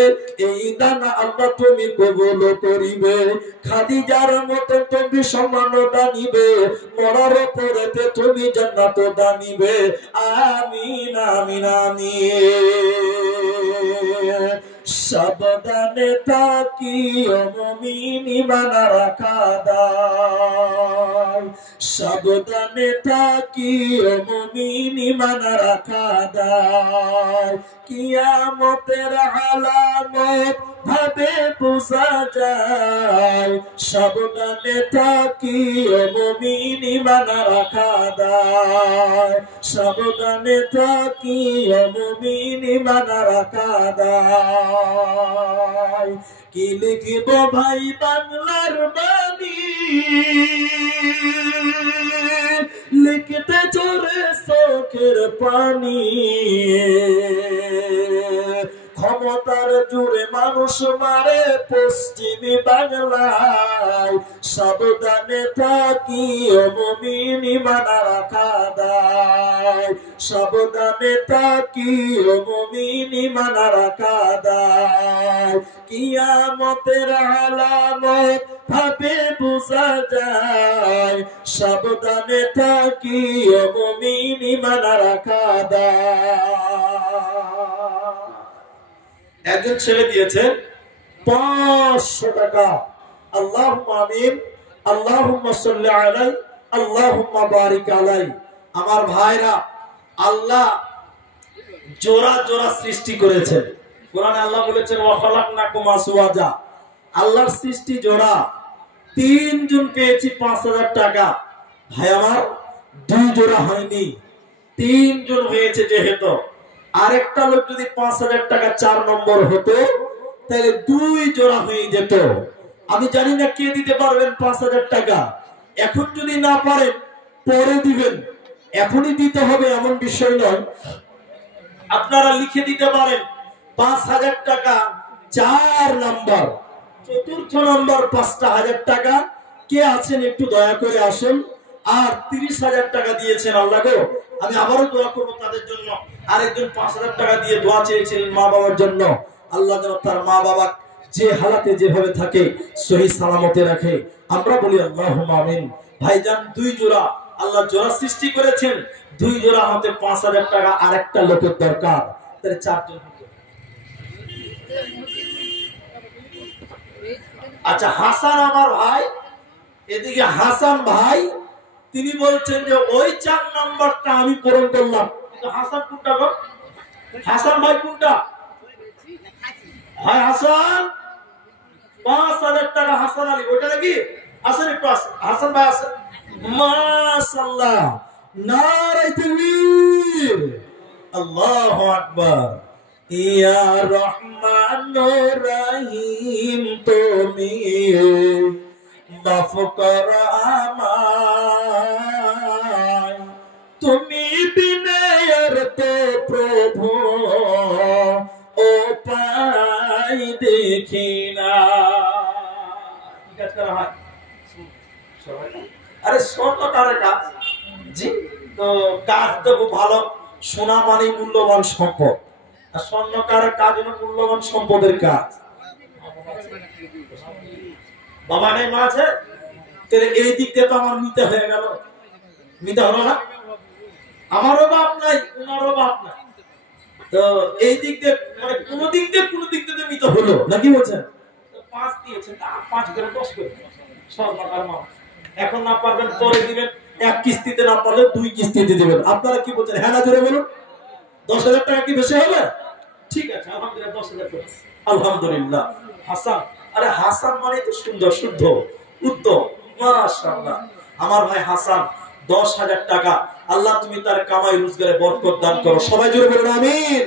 এই দান আল্লাহ তুমি কবুল করিবে। খাদিজার মতো তুমি সম্মানতা নিবে, মরার পরেতে তুমি জান্নাত দানিবে। আমিন আমিন আমিন। সাবধানে তাকিও মুমিন ঈমান রাখা দায়, সাবধানে তাকিও মুমিন ঈমান রাখা দায়। কিয়ামতের আলামত ভাবে বোঝা যায়, সাবধানে তাকিও মুমিন ঈমান রাখা দায়, সাবধানে তাকিও মুমিন ঈমান রাখা দায়। কি লিখিব ভাই বাংলার বাণী, লিখতে চোরে চোখের পানি। ক্ষমতার জোরে মানুষ মারে পশ্চিমী বাংলায়, সাবধানে তাকিও মুমিন ঈমান রাখা দায়, সাবধানে তাকিও মুমিন ঈমান রাখা দায়। কিয়ামতের আলামত ভাবে বোঝা যায়, সাবধানে তাকিও মুমিন ঈমান রাখা দায়। একজন ছেলে দিয়েছেন 500 টাকা। আল্লাহুম্মা আমিন, আল্লাহুম্মা সাল্লি আলাই, আল্লাহুম্মা বারিক আলাই। আমার ভাইরা, আল্লাহ জোড়া জোড়া সৃষ্টি করেছেন। কোরআনে আল্লাহ বলেছেন ওয়া খালাকনাকুম আসওয়াজা। আল্লাহর সৃষ্টি জোড়া। 3 জন পেয়েছি 5,000 টাকা। ভাই আমার 2 জোড়া হয়নি, 3 জন হয়েছে। যেহেতু আরেকটা লোক যদি 5,000 টাকা 4 নম্বর হতো, তাহলে 2 জোড়া হয়ে যেত। আমি জানি না কে দিতে পারবেন 5,000 টাকা। এখন যদি না পারেন পরে দিবেন, এখনই দিতে হবে এমন বিষয় নয়। আপনারা লিখে দিতে পারেন 5,000 টাকা 4 নম্বর, 4র্থ নম্বর 5,000 টাকা। কে আছেন একটু দয়া করে আসুন। আর 30,000 টাকা দিয়েছেন। আল্লাহ গো, আমি আবারও দোয়া করব তাদের জন্য। আরেকজন 5,000 টাকা দিয়ে দোয়া চেয়েছিলেন মা বাবার জন্য। আল্লাহ যেন তার মা বাবা যে হালাতে যেভাবে থাকে সহি সালামতে রাখে। আমরা বলি আল্লাহুম্মা আমিন। ভাইজান 2 জোড়া, আল্লাহ জোড়া সৃষ্টি করেছেন। 2 জোড়া হতে 5,000 টাকা আরেকটা লোকের দরকার, তাহলে 4 জন। আচ্ছা, হাসান আমার ভাই, এদিকে হাসান ভাই তিনি বলছেন যে ওই 4 নম্বরটা আমি পূরণ করলাম। কিন্তু হাসান কোনটা গো? হাসান ভাই কোনটা? হ্যাঁ হাসান ৫,০০০ টাকা হাসান আলী ওইটা নাকি আসেন একটু আসেন হাসান ভাই আসেন মাশাআল্লাহ নারে তাকবীর আল্লাহু আকবার ইয়া রহমানুর রহিম তুমি মাফ কর আমায় তুমি বিনে আর তো প্রভু ও পাই দেখি না কি কাজ করা হয় আরে স্বর্ণকারের কাজ জি তো কাজ তো খুব ভালো সোনা মানে মূল্যবান সম্পদ আর স্বর্ণকারের কাজ হলো মূল্যবান সম্পদের কাজ বাবা নেই মা আছে তাহলে এই দিক দিয়ে তো আমার মিথ্যা হয়ে গেল মিথ্যা হলো না আমারও বাপ নাই ওনারও বাপ নাই তো এই দিক দিয়ে মানে কোন দিক দিয়ে মিথ্যা হলো নাকি বলছেন 5 দিয়েছেন 5 করে 10 করে স্বর্ণকার মা এখন না পারবেন পরে দিবেন এক কিস্তিতে না পারলে 2 কিস্তিতে দিবেন আপনারা কি বলছেন হ্যাঁ না জোরে বলুন 10,000 টাকা কি বেশি হবে ঠিক আছে আলহামদুলিল্লাহ 10,000 টাকা আলহামদুলিল্লাহ হাসান আরে হাসান মানে তো সুন্দর শুদ্ধ উত্তম মাশাআল্লাহ আমার ভাই হাসান 10,000 টাকা আল্লাহ তুমি তার কামাই রোজগারে বরকত দান করো সবাই জোরে বলুন আমিন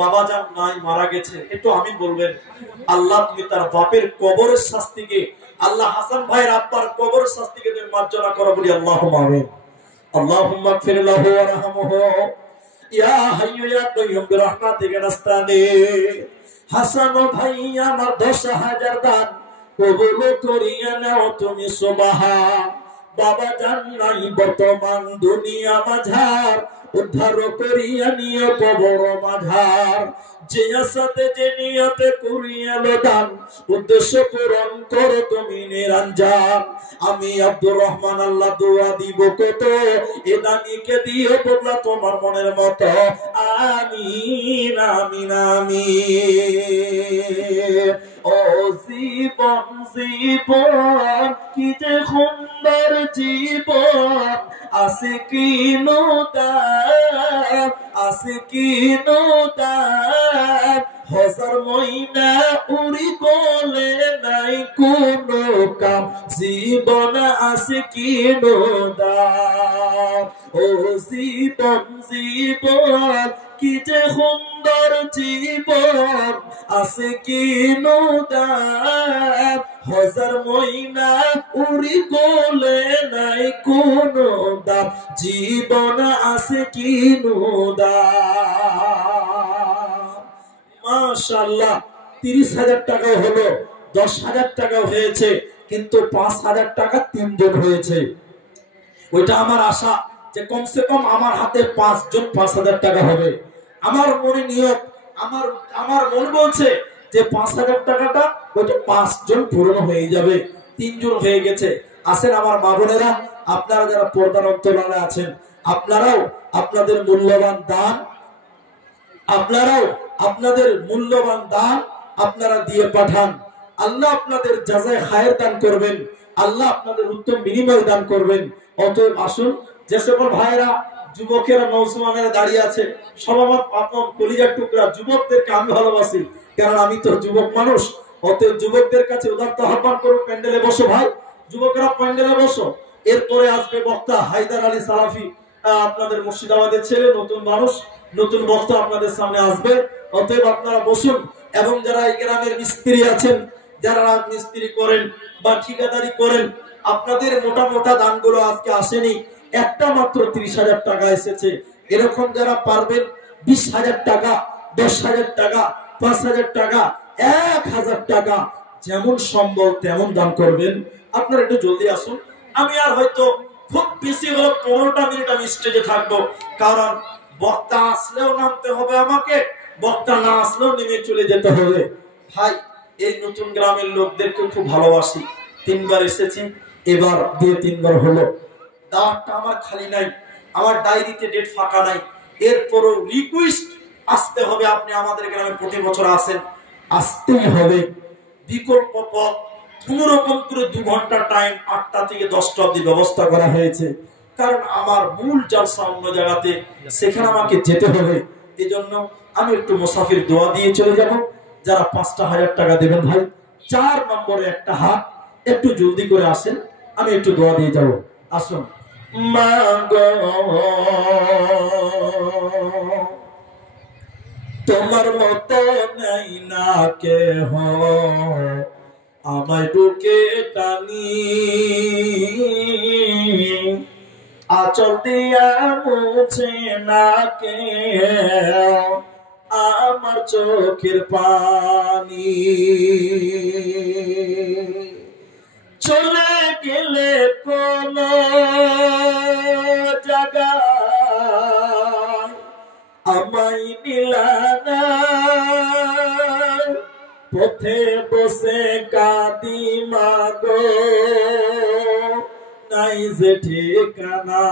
বাবা জান নাই মারা গেছে একটু আমিন বলবেন আল্লাহ তুমি তার বাপের কবরের শাস্তিকে আল্লাহ হাসান ভাইয়ের আব্বার কবরের শাস্তিকে তুমি মার্জনা করো বলি আল্লাহুম্মা আমিন আল্লাহুম্মা গফির লাহু ওয়ারহামহু ইয়া হাইয়্যু ইয়া কাইয়্যুম বিরহমাতিকা নাস্তাগীথ হাসান ভাই আমার 10,000 দান কবুল করিয়া নাও তুমি সুবহান বাবা জান নাই বর্তমান দুনিয়া মাঝার উদ্ধার করিয়া নিয়ে কবর মাঝার যে আসাতে যে নিয়তে করিয়ালো দান উদ্দেশ্য পূরণ করো তুমি নিরঞ্জন আমি আব্দুর রহমান আল্লাহ দোয়া দিব কত এ দানিকে দিয়ে বদলা তোমার মনের মতো আমিন আমিন আমিন ও জীবন জীবন কি যে সুন্দর জীবন আছে কি নদার আছে কি নদার হাজার মহিনা উড়ি গলে নাই কোনো কাম জীবন আছে কি নদার ও জীবন জীবন কি যে সুন্দর জীবন আছে কি নদার হাজার মহিনা উড়ি গলে নাই কোনো দাম জীবন আছে কি নদার মাশাআল্লাহ 30,000 টাকা হলো 10,000 টাকা হয়েছে কিন্তু 5,000 টাকা 3 জন হয়েছে ওইটা আমার আশা যে কমসে কম আমার হাতে 5 জন 5,000 টাকা হবে আমার মনে নিয়ত আমার মন বলছে যে 5,000 টাকাটা ওইটা 5 জন পূরণ হয়ে যাবে 3 জন হয়ে গেছে আসেন আমার মা বোনেরা আপনারা যারা পর্দার অন্তরালে আছেন আপনারাও আপনাদের মূল্যবান দান আপনারা দিয়ে পাঠান আল্লাহ আপনাদের জাযায়ে খায়ের দান করবেন আল্লাহ আপনাদের উত্তম বিনিময় দান করবেন অতএব আসুন যে সকল ভাইরা যুবকেরা নওজওয়ানেরা দাঁড়িয়ে আছে সব আমার আপন কলিজার টুকরা যুবকদেরকে আমি ভালোবাসি কারণ আমি তো যুবক মানুষ অতএব যুবকদের কাছে উদারতা আহ্বান করব প্যান্ডেলে বসো ভাই যুবকেরা প্যান্ডেলে বসো এরপরে আসবে বক্তা হায়দার আলী সালাফি আপনাদের মুর্শিদাবাদের ছেলে নতুন মানুষ নতুন বক্তা আপনাদের সামনে আসবে অতএব আপনারা বসুন এবং যারা এই গ্রামের মিস্ত্রি আছেন যারা মিস্ত্রি করেন বা ঠিকাদারি করেন আপনাদের মোটা মোটা দানগুলো আজকে আসেনি একটা মাত্র 30,000 টাকা এসেছে এরকম যারা পারবেন 20,000 টাকা 10,000 টাকা 5,000 টাকা 1,000 টাকা যেমন সম্ভব তেমন দান করবেন আপনারা একটু জলদি আসুন আমি আর হয়তো খুব বেশি হলো 15টা মিনিট আমি স্টেজে থাকবো কারণ বক্তা আসলেও নামতে হবে আমাকে বক্তা না আসলেও নেমে চলে যেতে হবে ভাই এই নতুন গ্রামের লোকদেরকে খুব ভালোবাসি 3 বার এসেছি এবার 2-3 বার হলো দাওয়াতটা আমার খালি নাই আমার ডায়েরিতে ডেট ফাঁকা নাই এরপরও রিকোয়েস্ট আসতে হবে আপনি আমাদের গ্রামে প্রতি বছর আসেন আসতেই হবে বিকল্প পথ কোনো রকম করে 2 ঘন্টা টাইম 8টা থেকে 10টা অবধি ব্যবস্থা করা হয়েছে কারণ আমার মূল জলসা অন্য জায়গাতে সেখানে আমাকে যেতে হবে এজন্য আমি একটু মুসাফির দোয়া দিয়ে চলে যাব। যারা 5,000 টাকা দেবেন ভাই, 4 নম্বরে একটা হাত, একটু জলদি করে আসেন, আমি একটু দোয়া দিয়ে যাব। আসুন। মাগো তোমার মতো নাই না কেহ, আমায় বুকে টানি, আচল দিয়া মুছে না কেহ আমার চোখের পানি। চলে গেলে কোন জায়গায় আমায় নিলানা, পথে বসে কাঁদি মাগো নাই যে ঠিকানা।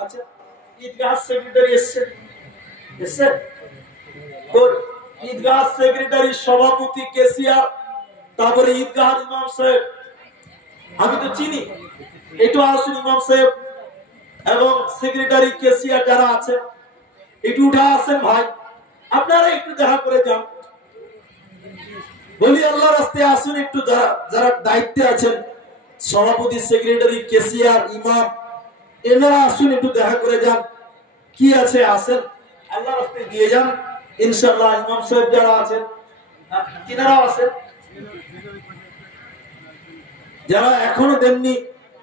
আচ্ছা, ঈদগাহ সেক্রেটারি এসছে, ঈদগাহ সেক্রেটারি সভাপতি কেসিয়ার, তারপরে ঈদগাহ ইমাম সাহেব, আমি তো চিনি, একটু আসুন ইমাম সাহেব এবং সেক্রেটারি কেসিয়ার যারা আছে একটু উঠা আসেন ভাই, আপনারা একটু দেখা করে যান। বলি আল্লাহর রাস্তায় আসুন একটু, যারা দায়িত্বে আছেন, সভাপতি, সেক্রেটারি, কেসিয়ার, ইমাম, এনারা আসুন একটু দেখা করে যান। কি আছে আসেন, আল্লাহর রাস্তায় দিয়ে যান ইনশাআল্লাহ। ইমাম সাহেব যারা আছেন তিনারাও আছেন, যারা এখনো দেননি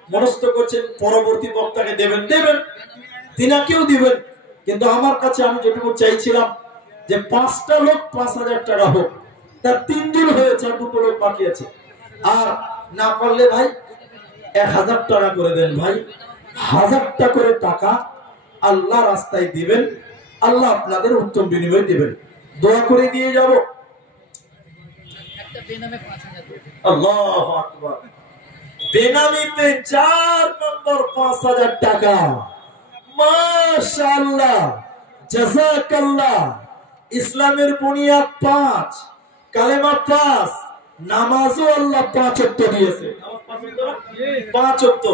মনস্থ করছেন পরবর্তী বক্তাকে দেবেন, তিনাকেও দিবেন। কিন্তু আমার কাছে আমি যেটুকু চাইছিলাম যে 5টা লোক 5,000 টাকা হোক, তার 3 দিন হয়েছে, 2টো লোক বাকি আছে। আর না পারলে ভাই 1,000 টাকা করে দেন ভাই, 1000টা করে টাকা আল্লাহ রাস্তায় দিবেন, আল্লাহ আপনাদের উত্তম বিনিময় দিবেন। দোয়া করে দিয়ে যাব। আল্লাহু আকবার। বেনামিতে 4 নম্বর 5,000 টাকা। মাশাআল্লাহ, জাযাকাল্লাহ। ইসলামের বুনিয়াদ 5, কালেমা 5, নামাজও আল্লাহ 5 ওয়াক্ত দিয়েছে। 5 ওয়াক্ত।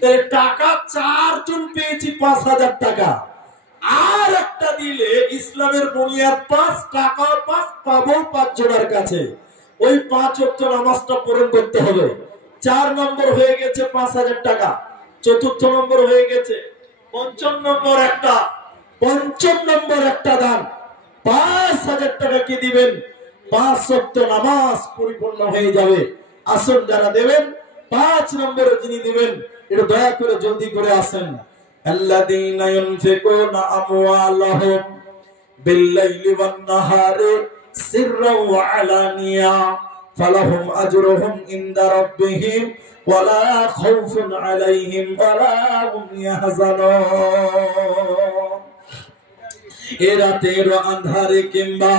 তাহলে টাকা 4 জন পেয়েছি 5,000 টাকা। আর একটা দিলে ইসলামের বুনিয়াদ 5, টাকা 5, পাবো 5 জনের কাছে। ওই 5 ওয়াক্ত নামাজটা পূরণ করতে হবে। 4 নম্বর হয়ে গেছে 5,000 টাকা। চতুর্থ নম্বর হয়ে গেছে, পঞ্চম নম্বর একটা দান 5,000 টাকা কি দিবেন, 5 ওয়াক্ত নামাজ পরিপূর্ণ হয়ে যাবে। আসুন যারা দেবেন, 5 নম্বরে যিনি দিবেন একটু দয়া করে জলদি করে আসেন। আল্লাযীনা ইউনফিকুনা আমওয়ালাহুম বিল-লাইলি ওয়ান-নাহারি সিররান ওয়া আলানিয়া ফালাহুম আজরুহুম ইনদা রাব্বিহিম ওয়ালা খাউফুন আলাইহিম ওয়ালা হুম ইয়াহজানুন। এ রাতের আঁধারে কিংবা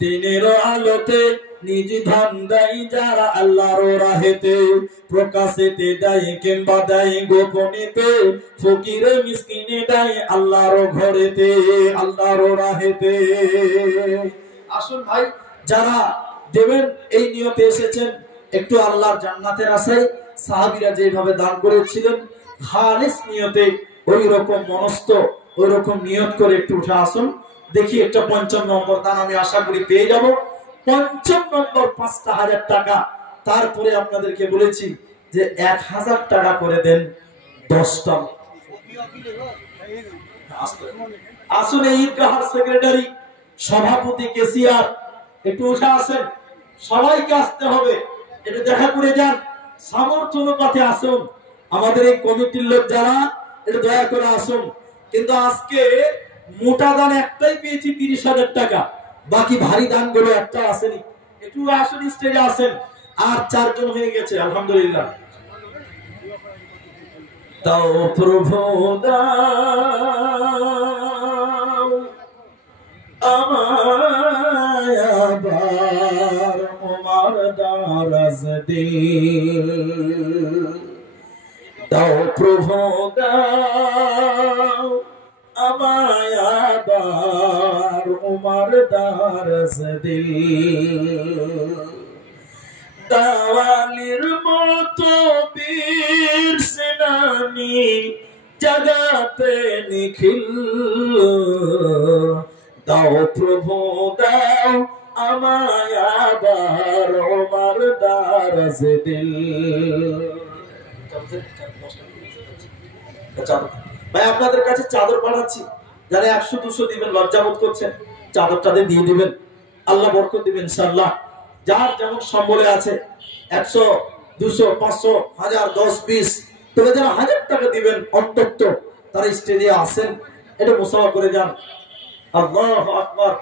দিনের আলোতে নিজ ধন দেয় যারা আল্লাহর রাহেতে, প্রকাশেতে দেয় কিংবা দেয় গোপনেতে, ফকিরে মিসকিনে দেয় আল্লাহর ঘরেতে, আল্লাহর রাহেতে। আসুন ভাই, যারা দেবেন এই নিয়তে এসেছেন, একটু আল্লাহর জান্নাতের আশায় সাহাবীরা যেভাবে দান করেছিলেন খালিস নিয়তে, ওই রকম মনস্থ, ওই রকম নিয়ত করে একটু উঠে আসুন। দেখি একটা 5ম নম্বর দান আমি আশা করি পেয়ে যাব। 5ম নম্বর 5,000 টাকা। তারপরে আপনাদেরকে বলেছি যে 1,000 টাকা করে দেন 10টা। আসুন এই ঈদগাহের সেক্রেটারি, সভাপতি, কেসিয়ার একটু উঠে আসেন। সবাইকে আসতে হবে, একটু দেখা করে যান, সামর্থ্য অনুপাতে আসুন। আমাদের এই কমিটির লোক যারা, একটু দয়া করে আসুন। কিন্তু আজকে মোটা দান একটাই পেয়েছি 30,000 টাকা, বাকি ভারী দানগুলো একটা আসেনি। একটু আসুন, স্টেজে আসেন। আর 4 জন হয়ে গেছে, আলহামদুলিল্লাহ। দাও প্রভু দাও আমায় আবার ওমার দারাজ দিল, দাও প্রভু দাও আমায় আবার ওমার দারাজ দিল। দাওয়ালির মতো বীর সেনানি জাগাতে নিখিল, দাও প্রভু দাও আমায় আবার ওমর দারাজ দিল। ভাই আপনাদের কাছে চাদর পাঠাচ্ছি, যারা 100-200 দিবেন লজ্জাবোধ করছেন চাদরটা দিয়ে দিবেন, আল্লাহ বরকত দিবেন ইনশাআল্লাহ। যার যেমন সম্বলে আছে 100, 200, 500, 1000, 10, 20, তবে যারা 1000 টাকা দিবেন অন্তত তারা স্টেজে আসেন, এটা মুসাফা করে যান। আল্লাহু আকবার।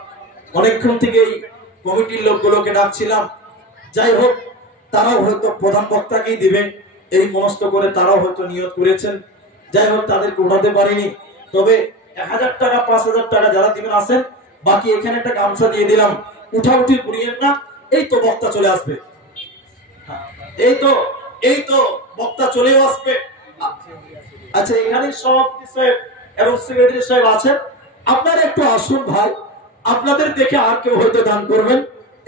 অনেকক্ষণ থেকেই কমিটির লোকগুলোকে ডাকছিলাম, যাই হোক তারাও হয়তো প্রধান বক্তাকেই দিবেন এই মনস্থ করে তারাও হয়তো নিয়ত করেছেন, যাই হোক তাদেরকে উঠাতে পারিনি। তবে 1000 টাকা 5000 টাকা যারা দিবেন আসেন, বাকি এখানে একটা গামছা দিয়ে দিলাম, উঠাউঠি করিয়েন না, এই তো বক্তা চলে আসবে, এই তো বক্তা চলেও আসবে। আচ্ছা এখানে সভাপতি সাহেব এবং সেক্রেটারি সাহেব আছেন, আপনারা একটু আসুন ভাই, আপনাদের দেখে আর কেউ হয়তো দান করবেন,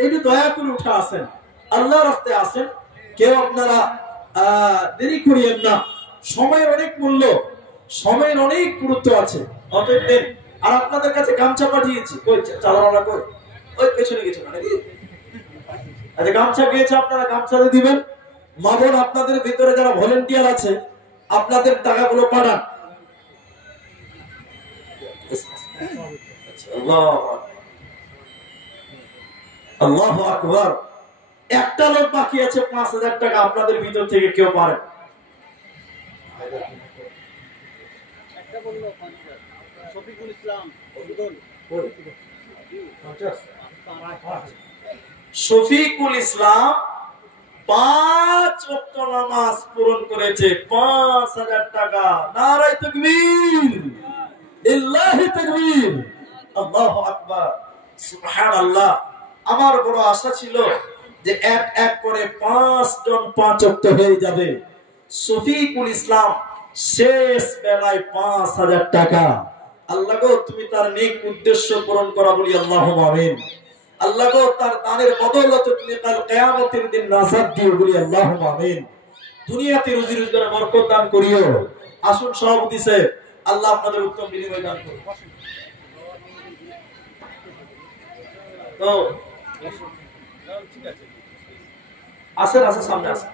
একটু দয়া করে উঠে আসেন, আল্লাহর রাস্তায় আসেন, কেউ আপনারা দেরি করিয়েন না, সময়ের অনেক মূল্য, সময়ের অনেক গুরুত্ব আছে, অতএব দিন। আর আপনাদের কাছে গামছা পাঠিয়েছি, কই চালাওয়ালা কই, ওই পেছনে গেছে মানে, আচ্ছা গামছা গিয়েছে, আপনারা গামছা দিয়ে দিবেন। মা বোন আপনাদের ভিতরে যারা ভলেন্টিয়ার আছে আপনাদের টাকাগুলো পাঠান। আল্লাহু আকবার। একটা লোক বাকি আছে 5000 টাকা, আপনাদের ভিতর থেকে কেউ পারেন? শফিকুল ইসলাম 5 ওয়াক্ত নামাজ পূরণ করেছে, 5000 টাকা। নারায়ে তাকবীর, লিল্লাহি তাকবীর, আল্লাহু আকবার, সুবহানাল্লাহ। আমার বড় আশা ছিল যে এক এক করে 5 জন 5 ওয়াক্ত হয়ে যাবে। শফিকুল ইসলাম শেষ বেলায় 5000 টাকা। আল্লাহ গো তুমি তার নেক উদ্দেশ্য পূরণ করা, বলি আল্লাহুম্মা আমিন। আল্লাহ গো তার দানের বদৌলতে তুমি কাল কিয়ামতের দিন নাজাত দিও, বলি আল্লাহুম্মা আমিন। দুনিয়াতে রুজি রোজগারে বরকত দান করিও। আসুন সভাপতি সাহেব, আল্লাহ আপনাদের উত্তম বিনিময় দান করুন। তো আসেন আসেন, সামনে আসেন।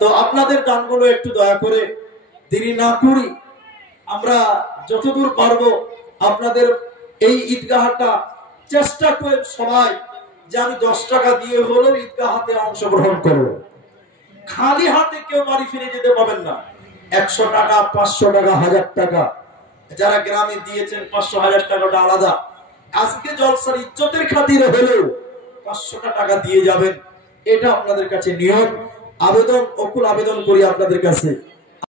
তো আপনাদের দানগুলো একটু দয়া করে দেরি না করি, আমরা যতদূর পারবো আপনাদের এই ঈদগাহটা চেষ্টা করেন সবাই যে আমি 10 টাকা দিয়ে হলেও ঈদগাহতে অংশগ্রহণ করব। খালি হাতে কেউ বাড়ি ফিরে যেতে পাবেন না। 100 টাকা, 500 টাকা, 1000 টাকা, যারা গ্রামে দিয়েছেন 500 1000 টাকাটা আলাদা। আজকে জলসার ইজ্জতের খাতিরে হলেও 500 টাকা দিয়ে যাবেন, এটা আপনাদের কাছে নিয়ম। আবেদন, অকুল আবেদন করি আপনাদের কাছে।